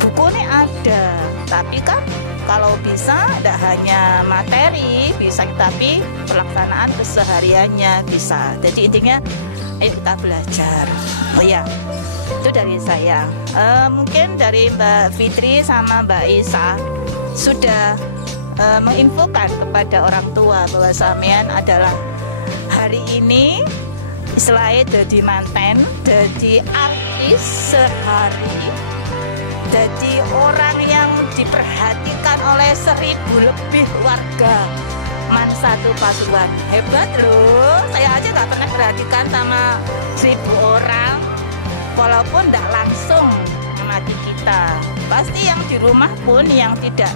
bukunya ada, tapi kan kalau bisa tidak hanya materi, bisa tapi pelaksanaan kesehariannya bisa. Jadi intinya ayo kita belajar. Oh ya, itu dari saya. Mungkin dari Mbak Fitri sama Mbak Isa sudah menginfokan kepada orang tua bahwa sampean adalah hari ini istilahnya jadi manten, jadi artis sehari, jadi orang yang diperhatikan oleh 1000 lebih warga Man 1 Pasuruan. Hebat loh, saya aja gak pernah perhatikan sama 1000 orang. Walaupun tidak langsung mengamati kita, pasti yang di rumah pun yang tidak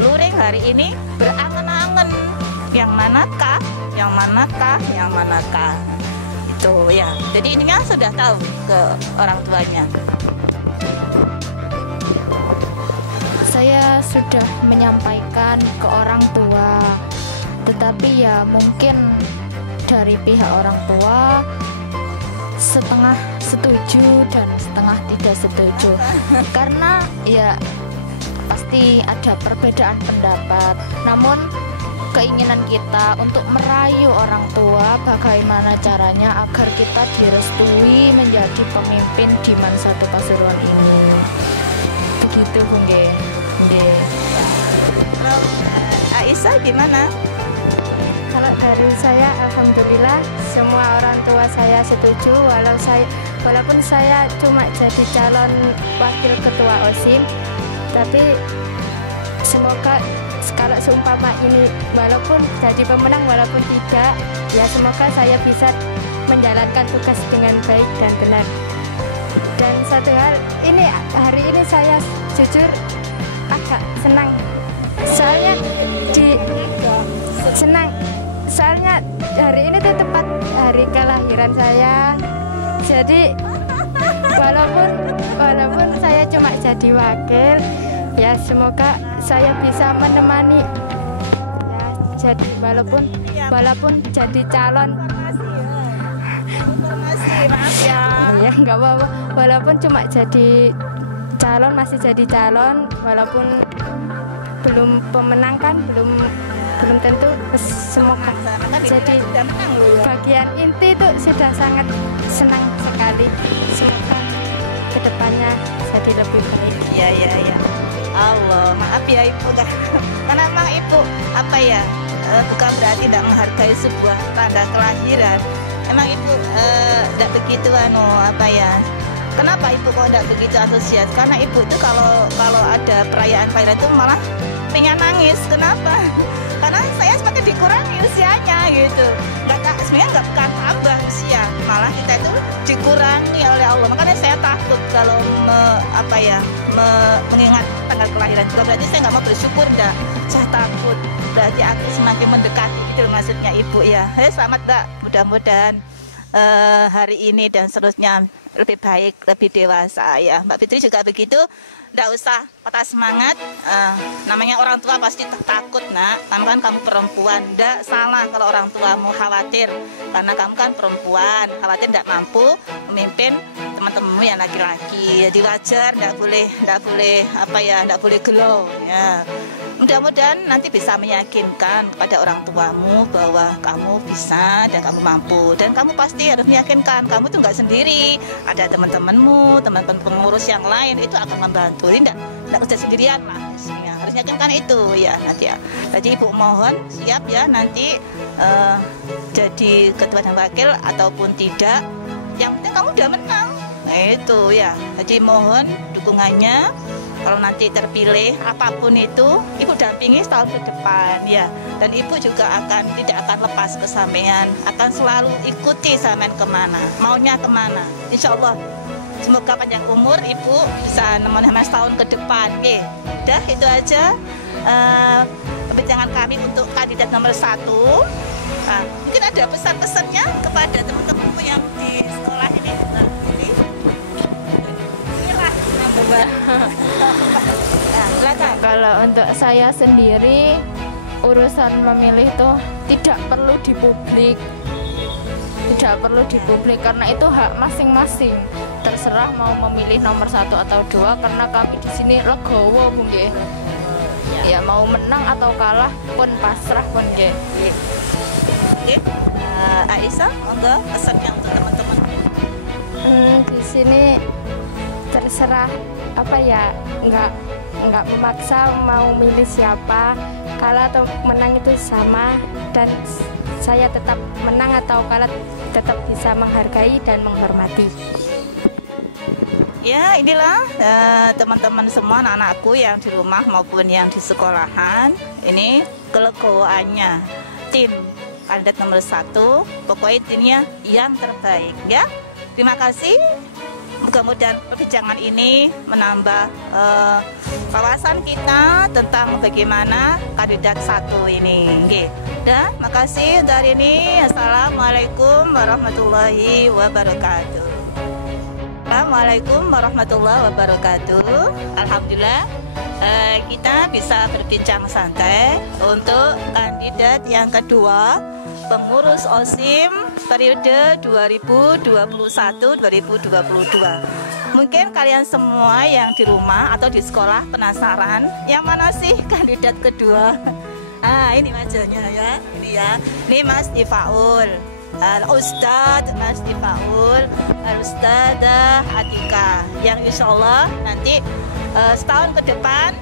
luring hari ini berangan-angan yang manakah, yang manakah, yang manakah. Itu ya, jadi ininya sudah tahu ke orang tuanya. Saya sudah menyampaikan ke orang tua, tetapi ya mungkin dari pihak orang tua setengah setuju dan setengah tidak setuju. Karena ya pasti ada perbedaan pendapat. Namun keinginan kita untuk merayu orang tua bagaimana caranya agar kita direstui menjadi pemimpin di Man 1 Pasuruan ini. Begitu Bung Ge. Kalau Aisyah gimana? Kalau dari saya, alhamdulillah semua orang tua saya setuju. Walaupun saya cuma jadi calon wakil ketua OSIM, tapi semoga kalau seumpama ini walaupun jadi pemenang walaupun tidak, ya semoga saya bisa menjalankan tugas dengan baik dan benar. Dan satu hal, ini hari ini saya jujur agak senang. Soalnya hari ini tuh tepat hari kelahiran saya. Jadi walaupun saya cuma jadi wakil, ya semoga saya bisa menemani. Ya, jadi walaupun jadi calon. Maaf ya. Ya nggak apa-apa. Walaupun cuma jadi calon, masih jadi calon, walaupun belum pemenang kan, belum tentu. Semoga jadi bagian inti itu sudah sangat senang sekali. Semoga kedepannya jadi lebih baik. Ya. Allah, maaf ya Ibu, karena memang Ibu apa ya, bukan berarti tidak menghargai sebuah tanda kelahiran. Emang Ibu tidak begitu kenapa ibu kok tidak begitu antusias? Karena ibu itu kalau ada perayaan itu malah pengen nangis. Kenapa? Karena saya semakin dikurangi usianya gitu. Sebenarnya nggak bukan tambah usia, malah kita itu dikurangi oleh Allah. Makanya saya takut kalau mengingat tanggal kelahiran juga. Berarti saya nggak mau bersyukur, enggak. Saya takut. Berarti aku semakin mendekati gitu maksudnya ibu ya. Selamat Mbak. Mudah-mudahan hari ini dan seterusnya lebih baik, lebih dewasa ya. Mbak Fitri juga begitu. Nggak usah patah semangat, namanya orang tua pasti takut nak, kamu perempuan. Nggak salah kalau orang tua mau khawatir, karena kamu kan perempuan, khawatir nggak mampu memimpin teman-temanmu yang laki-laki. Jadi wajar, nggak boleh gelau ya. Mudah-mudahan nanti bisa meyakinkan kepada orang tuamu bahwa kamu bisa dan kamu mampu. Dan kamu pasti harus meyakinkan kamu tuh nggak sendiri. Ada teman-temanmu, teman-teman pengurus yang lain itu akan membantu. Jadi nggak kerja sendirian lah. Harus meyakinkan itu ya nanti ya. Jadi ibu mohon siap ya nanti jadi ketua dan wakil ataupun tidak. Yang penting kamu udah menang. Nah itu ya. Jadi mohon dukungannya. Kalau nanti terpilih apapun itu, ibu dampingi setahun ke depan ya. Dan ibu juga tidak akan lepas ke sampean, akan selalu ikuti sampean kemana, maunya kemana. Insya Allah, semoga panjang umur ibu bisa nemenin setahun ke depan. Udah itu aja perbincangan kami untuk kandidat nomor 1. Nah, mungkin ada pesan-pesannya kepada teman-temanku yang di sekolah ini. Kalau untuk saya sendiri, urusan memilih itu tidak perlu dipublik, karena itu hak masing-masing. Terserah mau memilih nomor 1 atau 2, karena kami di sini legowo mungkin. Ya mau menang atau kalah pun pasrah pun nggih. Aisyah, monggo pesannya untuk teman-teman. Di sini terserah nggak memaksa mau milih siapa, kalah atau menang itu sama, dan saya tetap menang atau kalah tetap bisa menghargai dan menghormati. Ya inilah teman-teman semua, anak-anakku yang di rumah maupun yang di sekolahan, ini kelegowaannya tim kandidat nomor 1, pokoknya timnya yang terbaik ya. Terima kasih. Mudah-mudahan perbincangan ini menambah wawasan kita tentang bagaimana kandidat 1 ini. Dah, makasih untuk hari ini. Assalamualaikum warahmatullahi wabarakatuh. Assalamualaikum warahmatullahi wabarakatuh. Alhamdulillah kita bisa berbincang santai untuk kandidat yang kedua, pengurus OSIM periode 2021-2022. Mungkin kalian semua yang di rumah atau di sekolah penasaran, yang mana sih kandidat kedua? Ini wajahnya ya, ini ya. Ini Mas Difaul, Al-Ustadz Mas Difaul, Al-Ustadzah Atika, yang insya Allah nanti setahun ke depan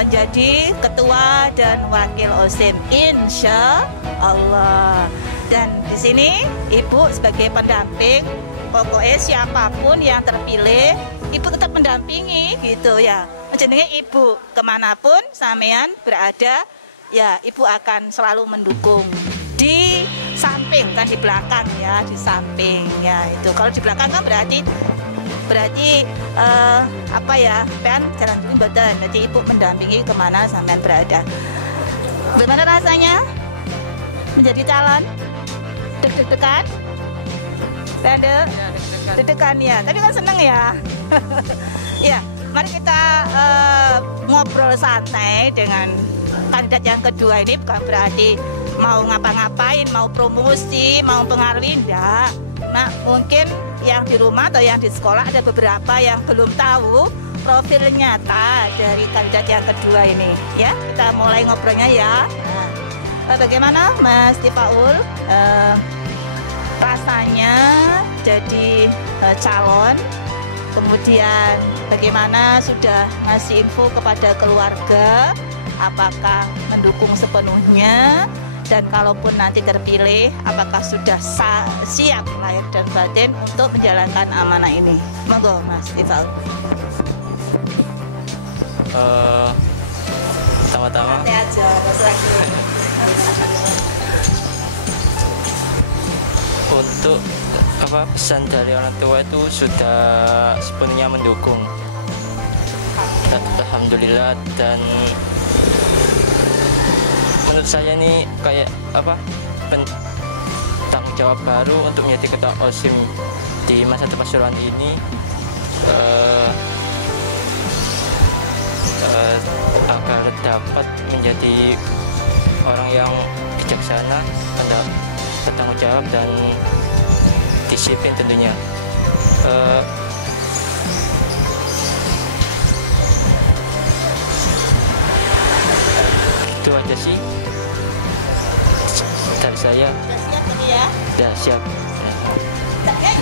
menjadi ketua dan wakil OSIM, insya Allah. Dan di sini ibu sebagai pendamping, pokoknya siapapun yang terpilih, ibu tetap mendampingi gitu ya. Jenenge ibu kemanapun sampean berada, ya ibu akan selalu mendukung. Di samping kan, di belakang ya, di samping ya itu. Kalau di belakang kan berarti kan jalan badan. Jadi ibu mendampingi kemana sampean berada. Bagaimana rasanya menjadi calon? Deg-degan? Deg-degan ya, tapi kan seneng ya. Ya, mari kita ngobrol santai dengan kandidat yang kedua ini. Bukan berarti mau ngapa-ngapain, mau promosi, mau pengaruhin, enggak. Nah, mungkin yang di rumah atau yang di sekolah ada beberapa yang belum tahu profil nyata dari kandidat yang kedua ini. Ya, kita mulai ngobrolnya ya. Bagaimana Mas Difaul rasanya jadi calon, kemudian bagaimana sudah ngasih info kepada keluarga, apakah mendukung sepenuhnya, dan kalaupun nanti terpilih, apakah sudah siap lahir dan batin untuk menjalankan amanah ini? Monggo Mas Tifal. Pertama-tama untuk pesan dari orang tua itu sudah sepenuhnya mendukung. Alhamdulillah, dan menurut saya ini kayak tanggung jawab baru untuk menjadi ketua OSIM di masa Pasuruan ini, agar dapat menjadi orang yang bijaksana, bertanggung jawab dan disiplin tentunya. Itu aja sih dari saya. Sudah siap tadi ya? Sudah siap.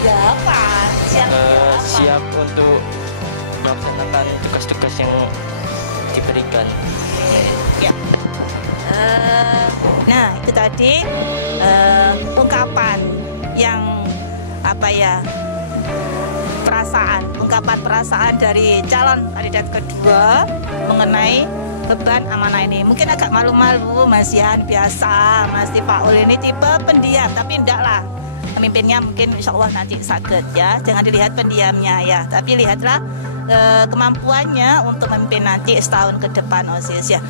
Ya apa? Siap untuk melaksanakan tugas-tugas yang diberikan. Ya. Nah, itu tadi ungkapan yang ungkapan perasaan dari calon kandidat kedua mengenai beban amanah ini. Mungkin agak malu-malu Mas Yan, biasa Mas Tifaul ini tipe pendiam, tapi enggak lah, pemimpinnya mungkin insya Allah nanti sakit ya. Jangan dilihat pendiamnya ya, tapi lihatlah kemampuannya untuk memimpin nanti setahun ke depan OSIS ya.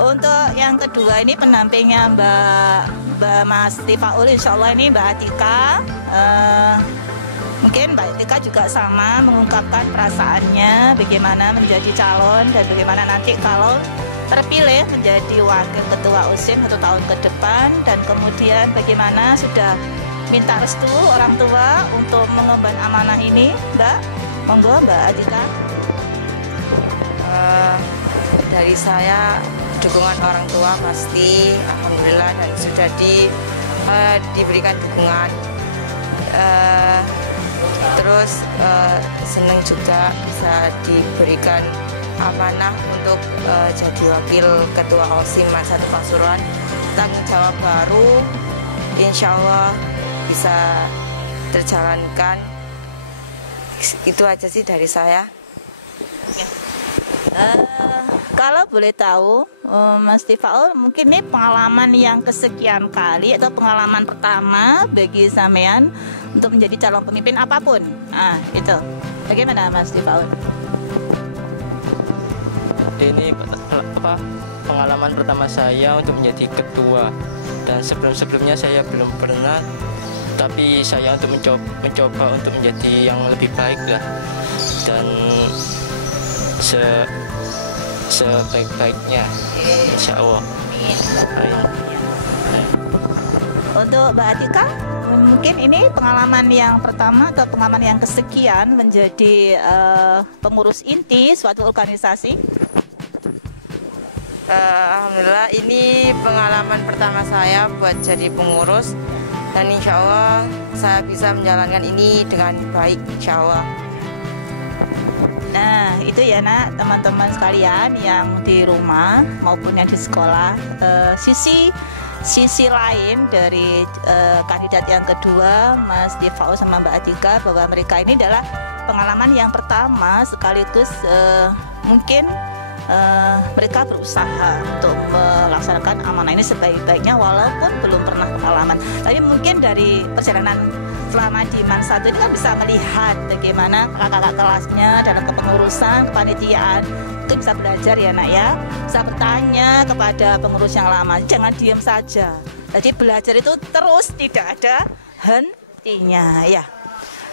Untuk yang kedua ini pendampingnya Mbak Mas Tifaul, insya Allah ini Mbak Atika. Mungkin Mbak Atika juga sama mengungkapkan perasaannya bagaimana menjadi calon dan bagaimana nanti kalau terpilih menjadi wakil ketua OSIM 1 tahun ke depan, dan kemudian bagaimana sudah minta restu orang tua untuk mengemban amanah ini. Mbak, monggo Mbak Atika. Dari saya dukungan orang tua pasti alhamdulillah, dan sudah diberikan dukungan. Terus senang juga bisa diberikan amanah untuk jadi wakil ketua OSIM masa Pasuruan. Tanggung jawab baru insya Allah bisa terjalankan. Itu aja sih dari saya. Kalau boleh tahu Mas Tifaul, mungkin ini pengalaman yang kesekian kali atau pengalaman pertama bagi sampean untuk menjadi calon pemimpin apapun. Nah, itu. Bagaimana Mas Tifaul? Ini pengalaman pertama saya untuk menjadi ketua, dan sebelumnya saya belum pernah, tapi saya untuk mencoba untuk menjadi yang lebih baik lah, dan sebaik-baiknya insya Allah. Untuk Mbak Atika, mungkin ini pengalaman yang pertama atau pengalaman yang kesekian menjadi pengurus inti suatu organisasi. Alhamdulillah, ini pengalaman pertama saya buat jadi pengurus, dan insya Allah saya bisa menjalankan ini dengan baik insya Allah. Nah, itu ya nak, teman-teman sekalian yang di rumah maupun yang di sekolah, sisi lain dari kandidat yang kedua Mas Tifaul sama Mbak Atika, bahwa mereka ini adalah pengalaman yang pertama sekaligus mungkin mereka berusaha untuk melaksanakan amanah ini sebaik-baiknya walaupun belum pernah pengalaman. Tapi mungkin dari perjalanan selama di Mansatu ini kan bisa melihat bagaimana kakak-kakak kelasnya dalam kepengurusan, kepanitiaan. Mungkin bisa belajar ya nak ya, bisa bertanya kepada pengurus yang lama, jangan diam saja. Jadi belajar itu terus, tidak ada hentinya ya.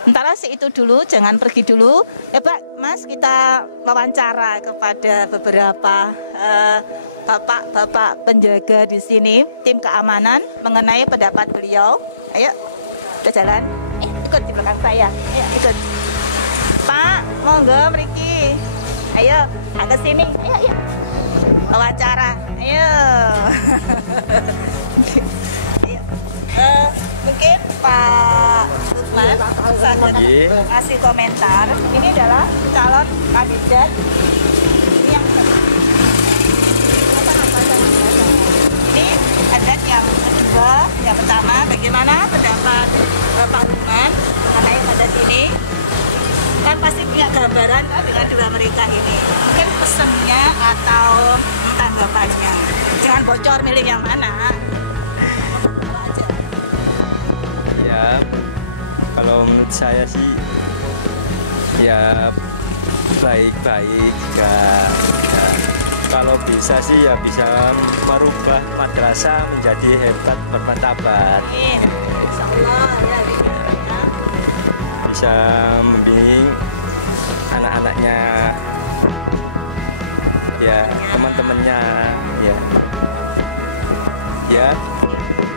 Sementara itu dulu, jangan pergi dulu. Pak, Mas, kita wawancara kepada beberapa bapak-bapak penjaga di sini, tim keamanan, mengenai pendapat beliau. Ayo, kita jalan. Ikut di belakang saya. Ayo, ikut. Pak, monggo mriki. Ayo, ke sini. Ayo. Wawancara. Ayo. Mungkin Pak Lukman bisa ngasih komentar. Ini adalah calon kandidat yang ini kandidat yang yang kedua, yang pertama, bagaimana pendapat Pak Lukman mengenai adat ini? Kan pasti punya gambaran dengan dua mereka ini. Mungkin pesannya atau tanggapannya. Jangan bocor milih yang mana. Ya, kalau menurut saya sih ya baik-baik ya. Kalau bisa sih ya bisa merubah madrasah menjadi hebat bermartabat. Insyaallah ya. Bisa membimbing anak-anaknya, ya teman-temannya, ya.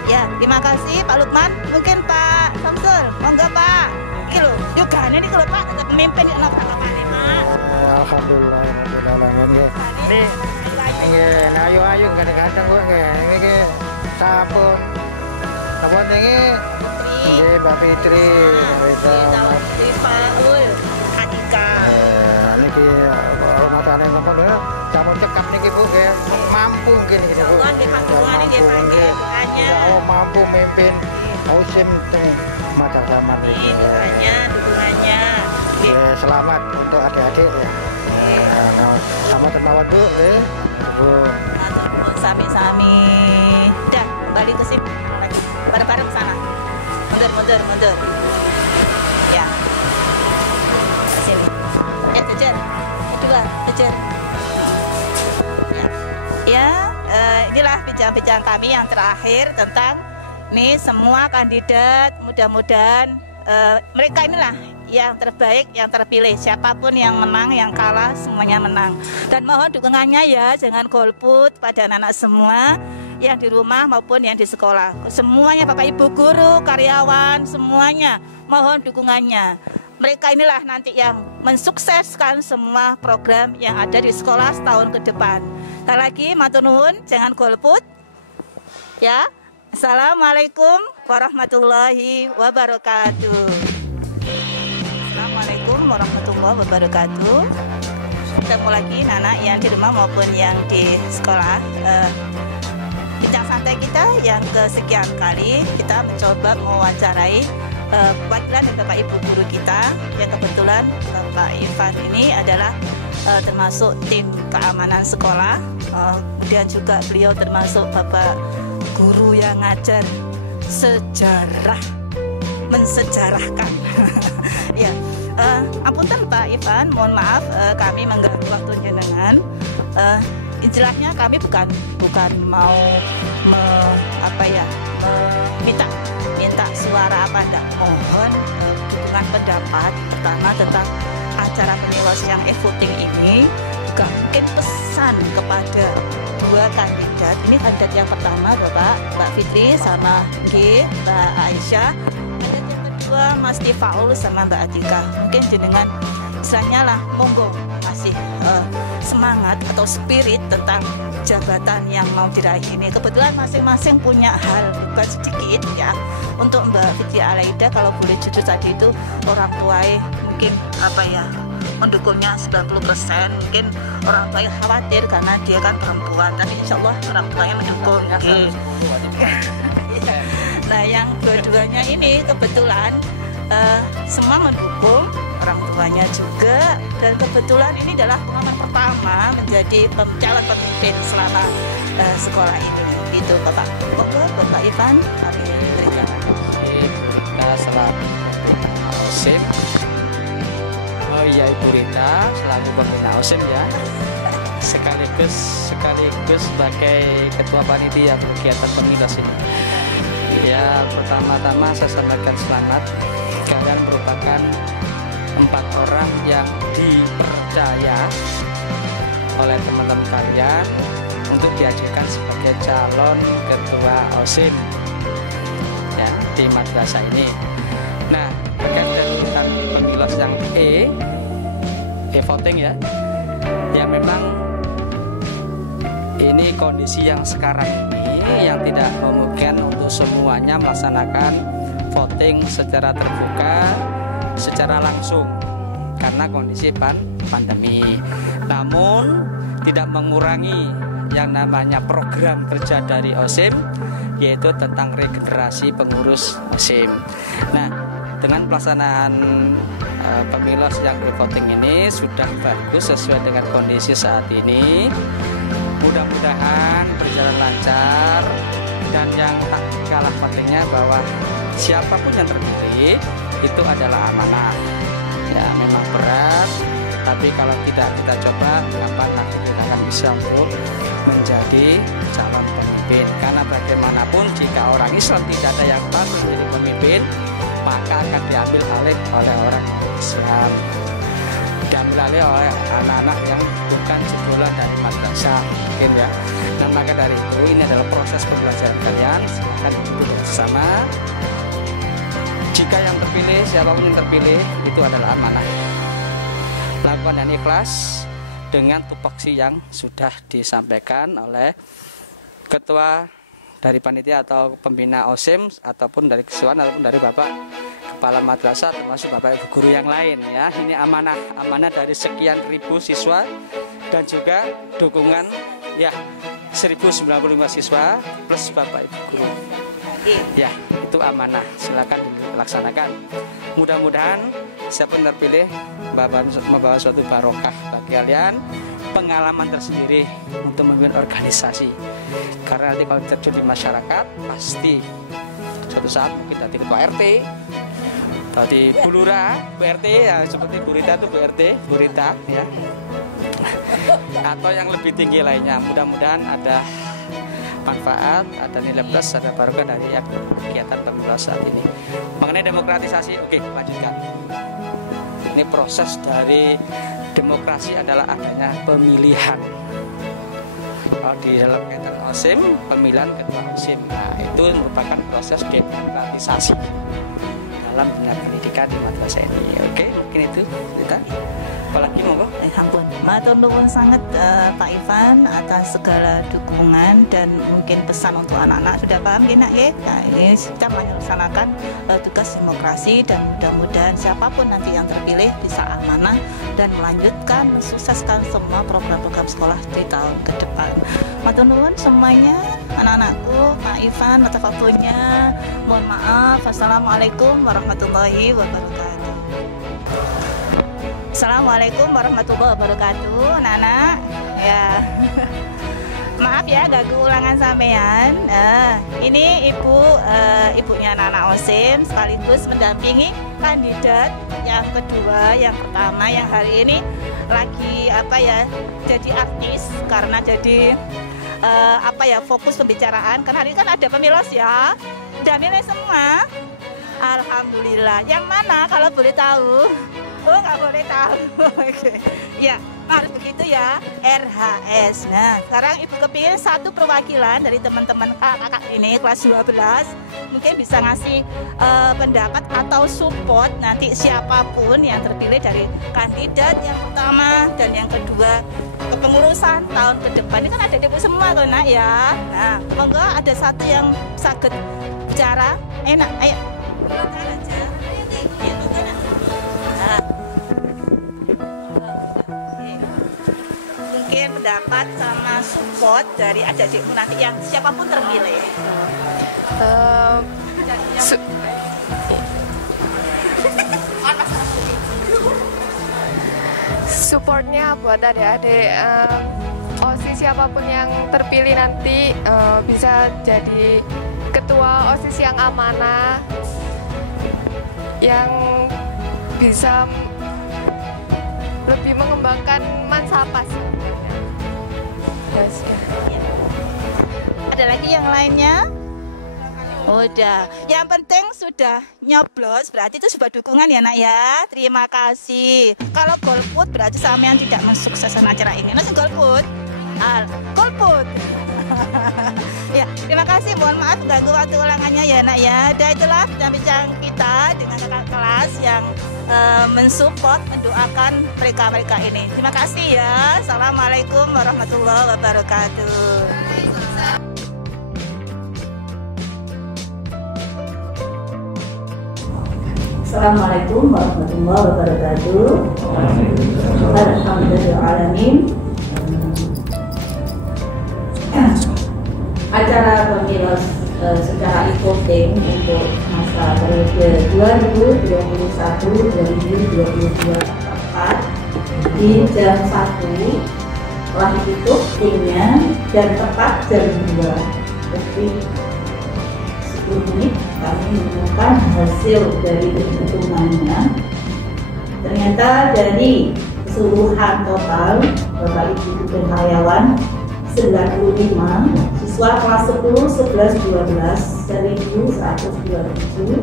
Ya, terima kasih Pak Lukman. Mungkin Pak Samsul, monggo Pak. Iki lho, juga ini kalau Pak tetap memimpin di anak Pak Pak. Alhamdulillah, ini ayo kadang-kadang gue ini sabun ini Mbak Fitri, Pak Ul, Adika. Niki rumah tangga nopo lho, sabun cekap niki Bu nggih mampu nggih niki Bu. Mampu memimpin Osim teng madrasah mriki. Dukungannya. Selamat untuk adik-adik ya. Sama tertawa dulu deh. Sami-sami. Dah, balik ke sini lagi. Bareng-bareng ke sana. Mundur. Ya. Ke sini. Kejar. Kedua, kejar. Ya, inilah bincang-bincang kami yang terakhir tentang nih semua kandidat. Mudah-mudahan mereka inilah yang terbaik, yang terpilih. Siapapun yang menang, yang kalah, semuanya menang. Dan mohon dukungannya ya, jangan golput pada anak-anak semua yang di rumah maupun yang di sekolah. Semuanya Bapak Ibu guru, karyawan, semuanya mohon dukungannya. Mereka inilah nanti yang mensukseskan semua program yang ada di sekolah setahun ke depan. Dan lagi matur nuwun, jangan golput. Ya. Assalamualaikum warahmatullahi wabarakatuh. Assalamualaikum warahmatullahi wabarakatuh. Ketemu lagi anak yang di rumah maupun yang di sekolah. Bincang santai kita yang kesekian kali kita mencoba mewawancarai perwakilan dari Bapak Ibu guru kita yang kebetulan Bapak Ivan ini adalah termasuk tim keamanan sekolah. Kemudian juga beliau termasuk Bapak guru yang ngajar sejarah, mensejarahkan. Ya, ampunten Pak Ivan, mohon maaf kami mengganggu waktu jenengan. Istilahnya kami bukan mau minta suara apa enggak. Mohon dukungan pendapat pertama tentang acara pemilos yang e-voting ini. Juga mungkin pesan kepada dua kandidat. Ini kandidat yang pertama Mbak Fitri sama Mbak Aisyah. Kandidat yang kedua Mas Tifaul sama Mbak Atika. Mungkin jenengan misalnya lah monggo masih semangat atau spirit tentang jabatan yang mau diraih ini. Kebetulan masing-masing punya hal bukan sedikit ya. Untuk Mbak Fitri Alaida kalau boleh jujur tadi itu orang tuanya mungkin mendukungnya 90%. Mungkin orang tuanya khawatir karena dia kan perempuan, tapi insya Allah orang tuanya mendukung. Nah yang dua-duanya ini kebetulan semua mendukung, orang tuanya juga, dan kebetulan ini adalah pengalaman pertama menjadi calon pemimpin selama sekolah ini. Gitu Bapak. Monggo Bapak Ivan kami berikan. Kita selaku OSIM. Oh iya Ibu Rita selaku pembina OSIM ya. Sekaligus sebagai ketua panitia kegiatan pemilos ini. Ya pertama-tama saya sampaikan selamat. Kalian merupakan 4 orang yang dipercaya oleh teman-teman kalian untuk diajukan sebagai calon ketua OSIM ya, di madrasah ini. Nah, berkaitan dengan pemilos yang e-voting ya, ya memang ini kondisi yang sekarang ini yang tidak memungkinkan untuk semuanya melaksanakan voting secara terbuka, secara langsung karena kondisi pandemi. Namun tidak mengurangi yang namanya program kerja dari OSIM yaitu tentang regenerasi pengurus OSIM. Nah, dengan pelaksanaan pemilu yang e-voting ini sudah bagus sesuai dengan kondisi saat ini. Mudah-mudahan berjalan lancar, dan yang tak kalah pentingnya bahwa siapapun yang terpilih itu adalah amanah. Ya, memang berat, tapi kalau tidak kita coba, kapan nanti kita akan bisa untuk menjadi calon pemimpin. Karena bagaimanapun jika orang Islam tidak ada yang patut menjadi pemimpin, maka akan diambil alih oleh orang Islam, diambil alih oleh anak-anak yang bukan sekolah dari madrasah mungkin ya. Dan maka dari itu ini adalah proses pembelajaran kalian, silakan duduk bersama. Jika yang terpilih, siapapun yang terpilih itu adalah amanah. Lakukan dan ikhlas dengan tupoksi yang sudah disampaikan oleh ketua dari panitia atau pembina OSIM ataupun dari kesuan ataupun dari Bapak Kepala Madrasah termasuk Bapak Ibu guru yang lain ya. Ini amanah dari sekian ribu siswa dan juga dukungan ya 1095 siswa plus Bapak Ibu guru. Ya, itu amanah. Silakan dilaksanakan. Mudah-mudahan siapa yang terpilih membawa suatu barokah bagi kalian, pengalaman tersendiri untuk memimpin organisasi. Karena nanti kalau terjun di masyarakat pasti suatu saat mungkin nanti ketua RT, tadi Bu Lurah, Bu RT ya, seperti Bu Rita itu Bu RT, Bu Rita ya. Atau yang lebih tinggi lainnya. Mudah-mudahan ada manfaat, ada nilai plus, ada barokah dari kegiatan pemilu saat ini. Mengenai demokratisasi, oke, lanjutkan. Ini proses dari demokrasi adalah adanya pemilihan. Di dalam kaitan OSIM, pemilihan ketua OSIM, nah, itu merupakan proses demokratisasi dalam dunia pendidikan di madrasah ini. Oke, mungkin itu kita. Apalagi monggo. Ampun, matur nuwun sangat Pak Ivan atas segala dukungan dan mungkin pesan untuk anak-anak sudah paham ya nak ya. Nah, ini kita melaksanakan tugas demokrasi dan mudah-mudahan siapapun nanti yang terpilih bisa amanah dan melanjutkan mensukseskan semua program-program sekolah di tahun ke depan. Matur nuwun semuanya anak-anakku, Pak Ivan atas waktunya. Mohon maaf. Assalamualaikum warahmatullahi wabarakatuh. Assalamualaikum warahmatullahi wabarakatuh, anak-anak. Ya, maaf ya ganggu ulangan sampean. Ini ibunya anak-anak OSIM sekaligus mendampingi kandidat yang kedua, yang pertama yang hari ini lagi jadi artis karena jadi fokus pembicaraan. Kan hari ini kan ada pemilos ya, udah milih semua. Alhamdulillah. Yang mana kalau boleh tahu? Oh, nggak boleh tahu. Oke. Ya, harus begitu ya. RHS. Nah, sekarang Ibu kepingin satu perwakilan dari teman-teman kakak ini kelas 12 mungkin bisa ngasih pendapat atau support nanti siapapun yang terpilih dari kandidat yang pertama dan yang kedua kepengurusan tahun ke depan. Ini kan ada ibu semua tuh nak ya. Nah, monggo ada satu yang sakit bicara. Enak, ayo. Mungkin pendapat sama support dari adik-adikmu nanti yang siapapun terpilih. Supportnya buat adik-adik OSIS siapapun yang terpilih nanti bisa jadi ketua OSIS yang amanah, yang bisa lebih mengembangkan Mansapa sebenarnya. Yes. Ada lagi yang lainnya? Udah. Yang penting sudah nyoblos, berarti itu sebuah dukungan ya nak ya. Terima kasih. Kalau golput berarti sampean tidak mensukseskan acara ini. Nasi golput. Golput. Ya, terima kasih. Mohon maaf ganggu waktu ulangannya ya nak ya. Dan itulah bincang kita dengan kakak kelas yang mensupport, mendoakan mereka ini. Terima kasih ya. Assalamualaikum warahmatullahi wabarakatuh. Assalamualaikum warahmatullahi wabarakatuh. Alhamdulillahirrahmanirrahim. Acara pemilu secara e-voting untuk masa periode 2021-2022 tepat di jam 1 telah ditutup timnya dan tepat jam 2 lebih 10 menit kami menemukan hasil dari hitungannya. Ternyata dari keseluruhan total Bapak Ibu dan karyawan 95 siswa kelas 10, 11, 12 1127.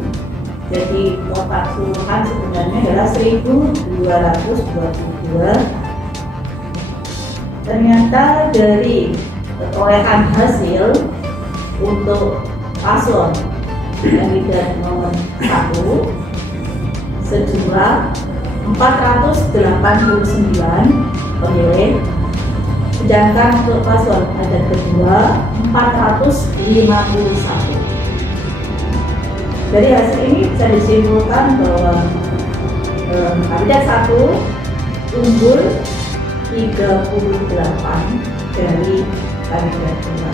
Jadi total keseluruhan sebenarnya adalah 1222. Ternyata dari perolehan hasil untuk paslon kandidat nomor 1 sejumlah 489 pemilih, sedangkan untuk paslon kandidat kedua 451. Dari hasil ini bisa disimpulkan bahwa kandidat 1 unggul 38 dari kandidat kedua.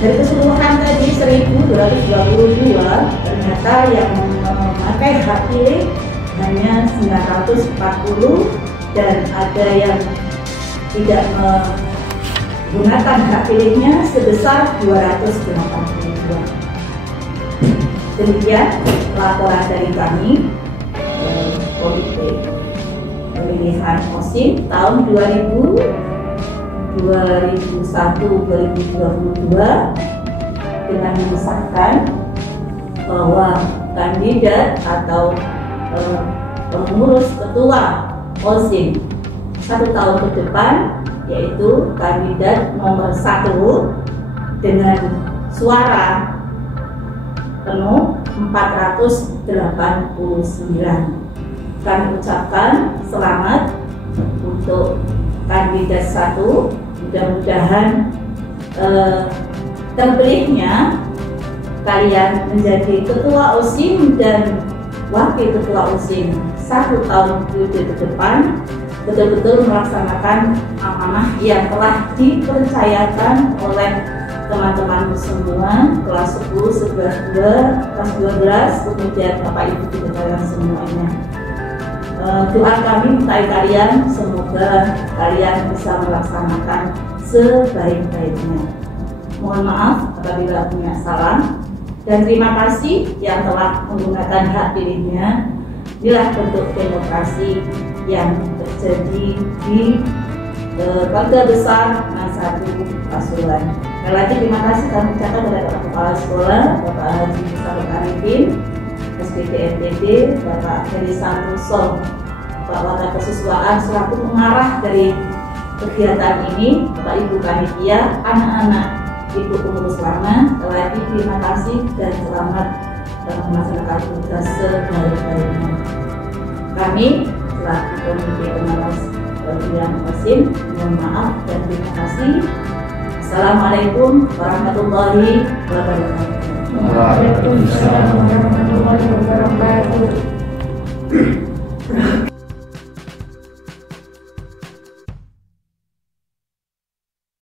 Dari keseluruhan tadi 1222, ternyata yang memakai hak pilih hanya 940 dan ada yang tidak menggunakan hak pilihnya sebesar 282. Demikian laporan dari kami Komite Pemilihan OSIM tahun 2021-2022 dengan mengesahkan bahwa kandidat atau pengurus ketua OSIM 1 tahun ke depan yaitu kandidat nomor 1 dengan suara penuh 489. Kami ucapkan selamat untuk kandidat 1, mudah-mudahan terpilihnya kalian menjadi ketua OSIM dan wakil ketua OSIM 1 tahun ke depan betul-betul melaksanakan amanah yang telah dipercayakan oleh teman-teman semua kelas 10, 11, kelas 12, kemudian Bapak Ibu dan kalian semuanya. Doa kami untuk kalian, semoga kalian bisa melaksanakan sebaik-baiknya. Mohon maaf apabila punya salah dan terima kasih yang telah menggunakan hak pilihnya. Inilah bentuk demokrasi yang terjadi di keluarga besar Satu Pasuruan. Sekali lagi terima kasih kami ucapkan kepada Bapak Kepala Sekolah, Bapak Haji Mustafa Arifin, SPT NTT, Bapak Heri Santoso, Bapak Wakil Kesiswaan selaku pengarah dari kegiatan ini, Bapak Ibu Panitia, anak-anak Ibu pengurus lama. Sekali lagi terima kasih dan selamat melaksanakan tugas sebaik-baiknya. Kami selaku Komite Pengawas Pemilihan OSIM mohon maaf dan terima kasih. Assalamualaikum warahmatullahi wabarakatuh. Waalaikumsalam.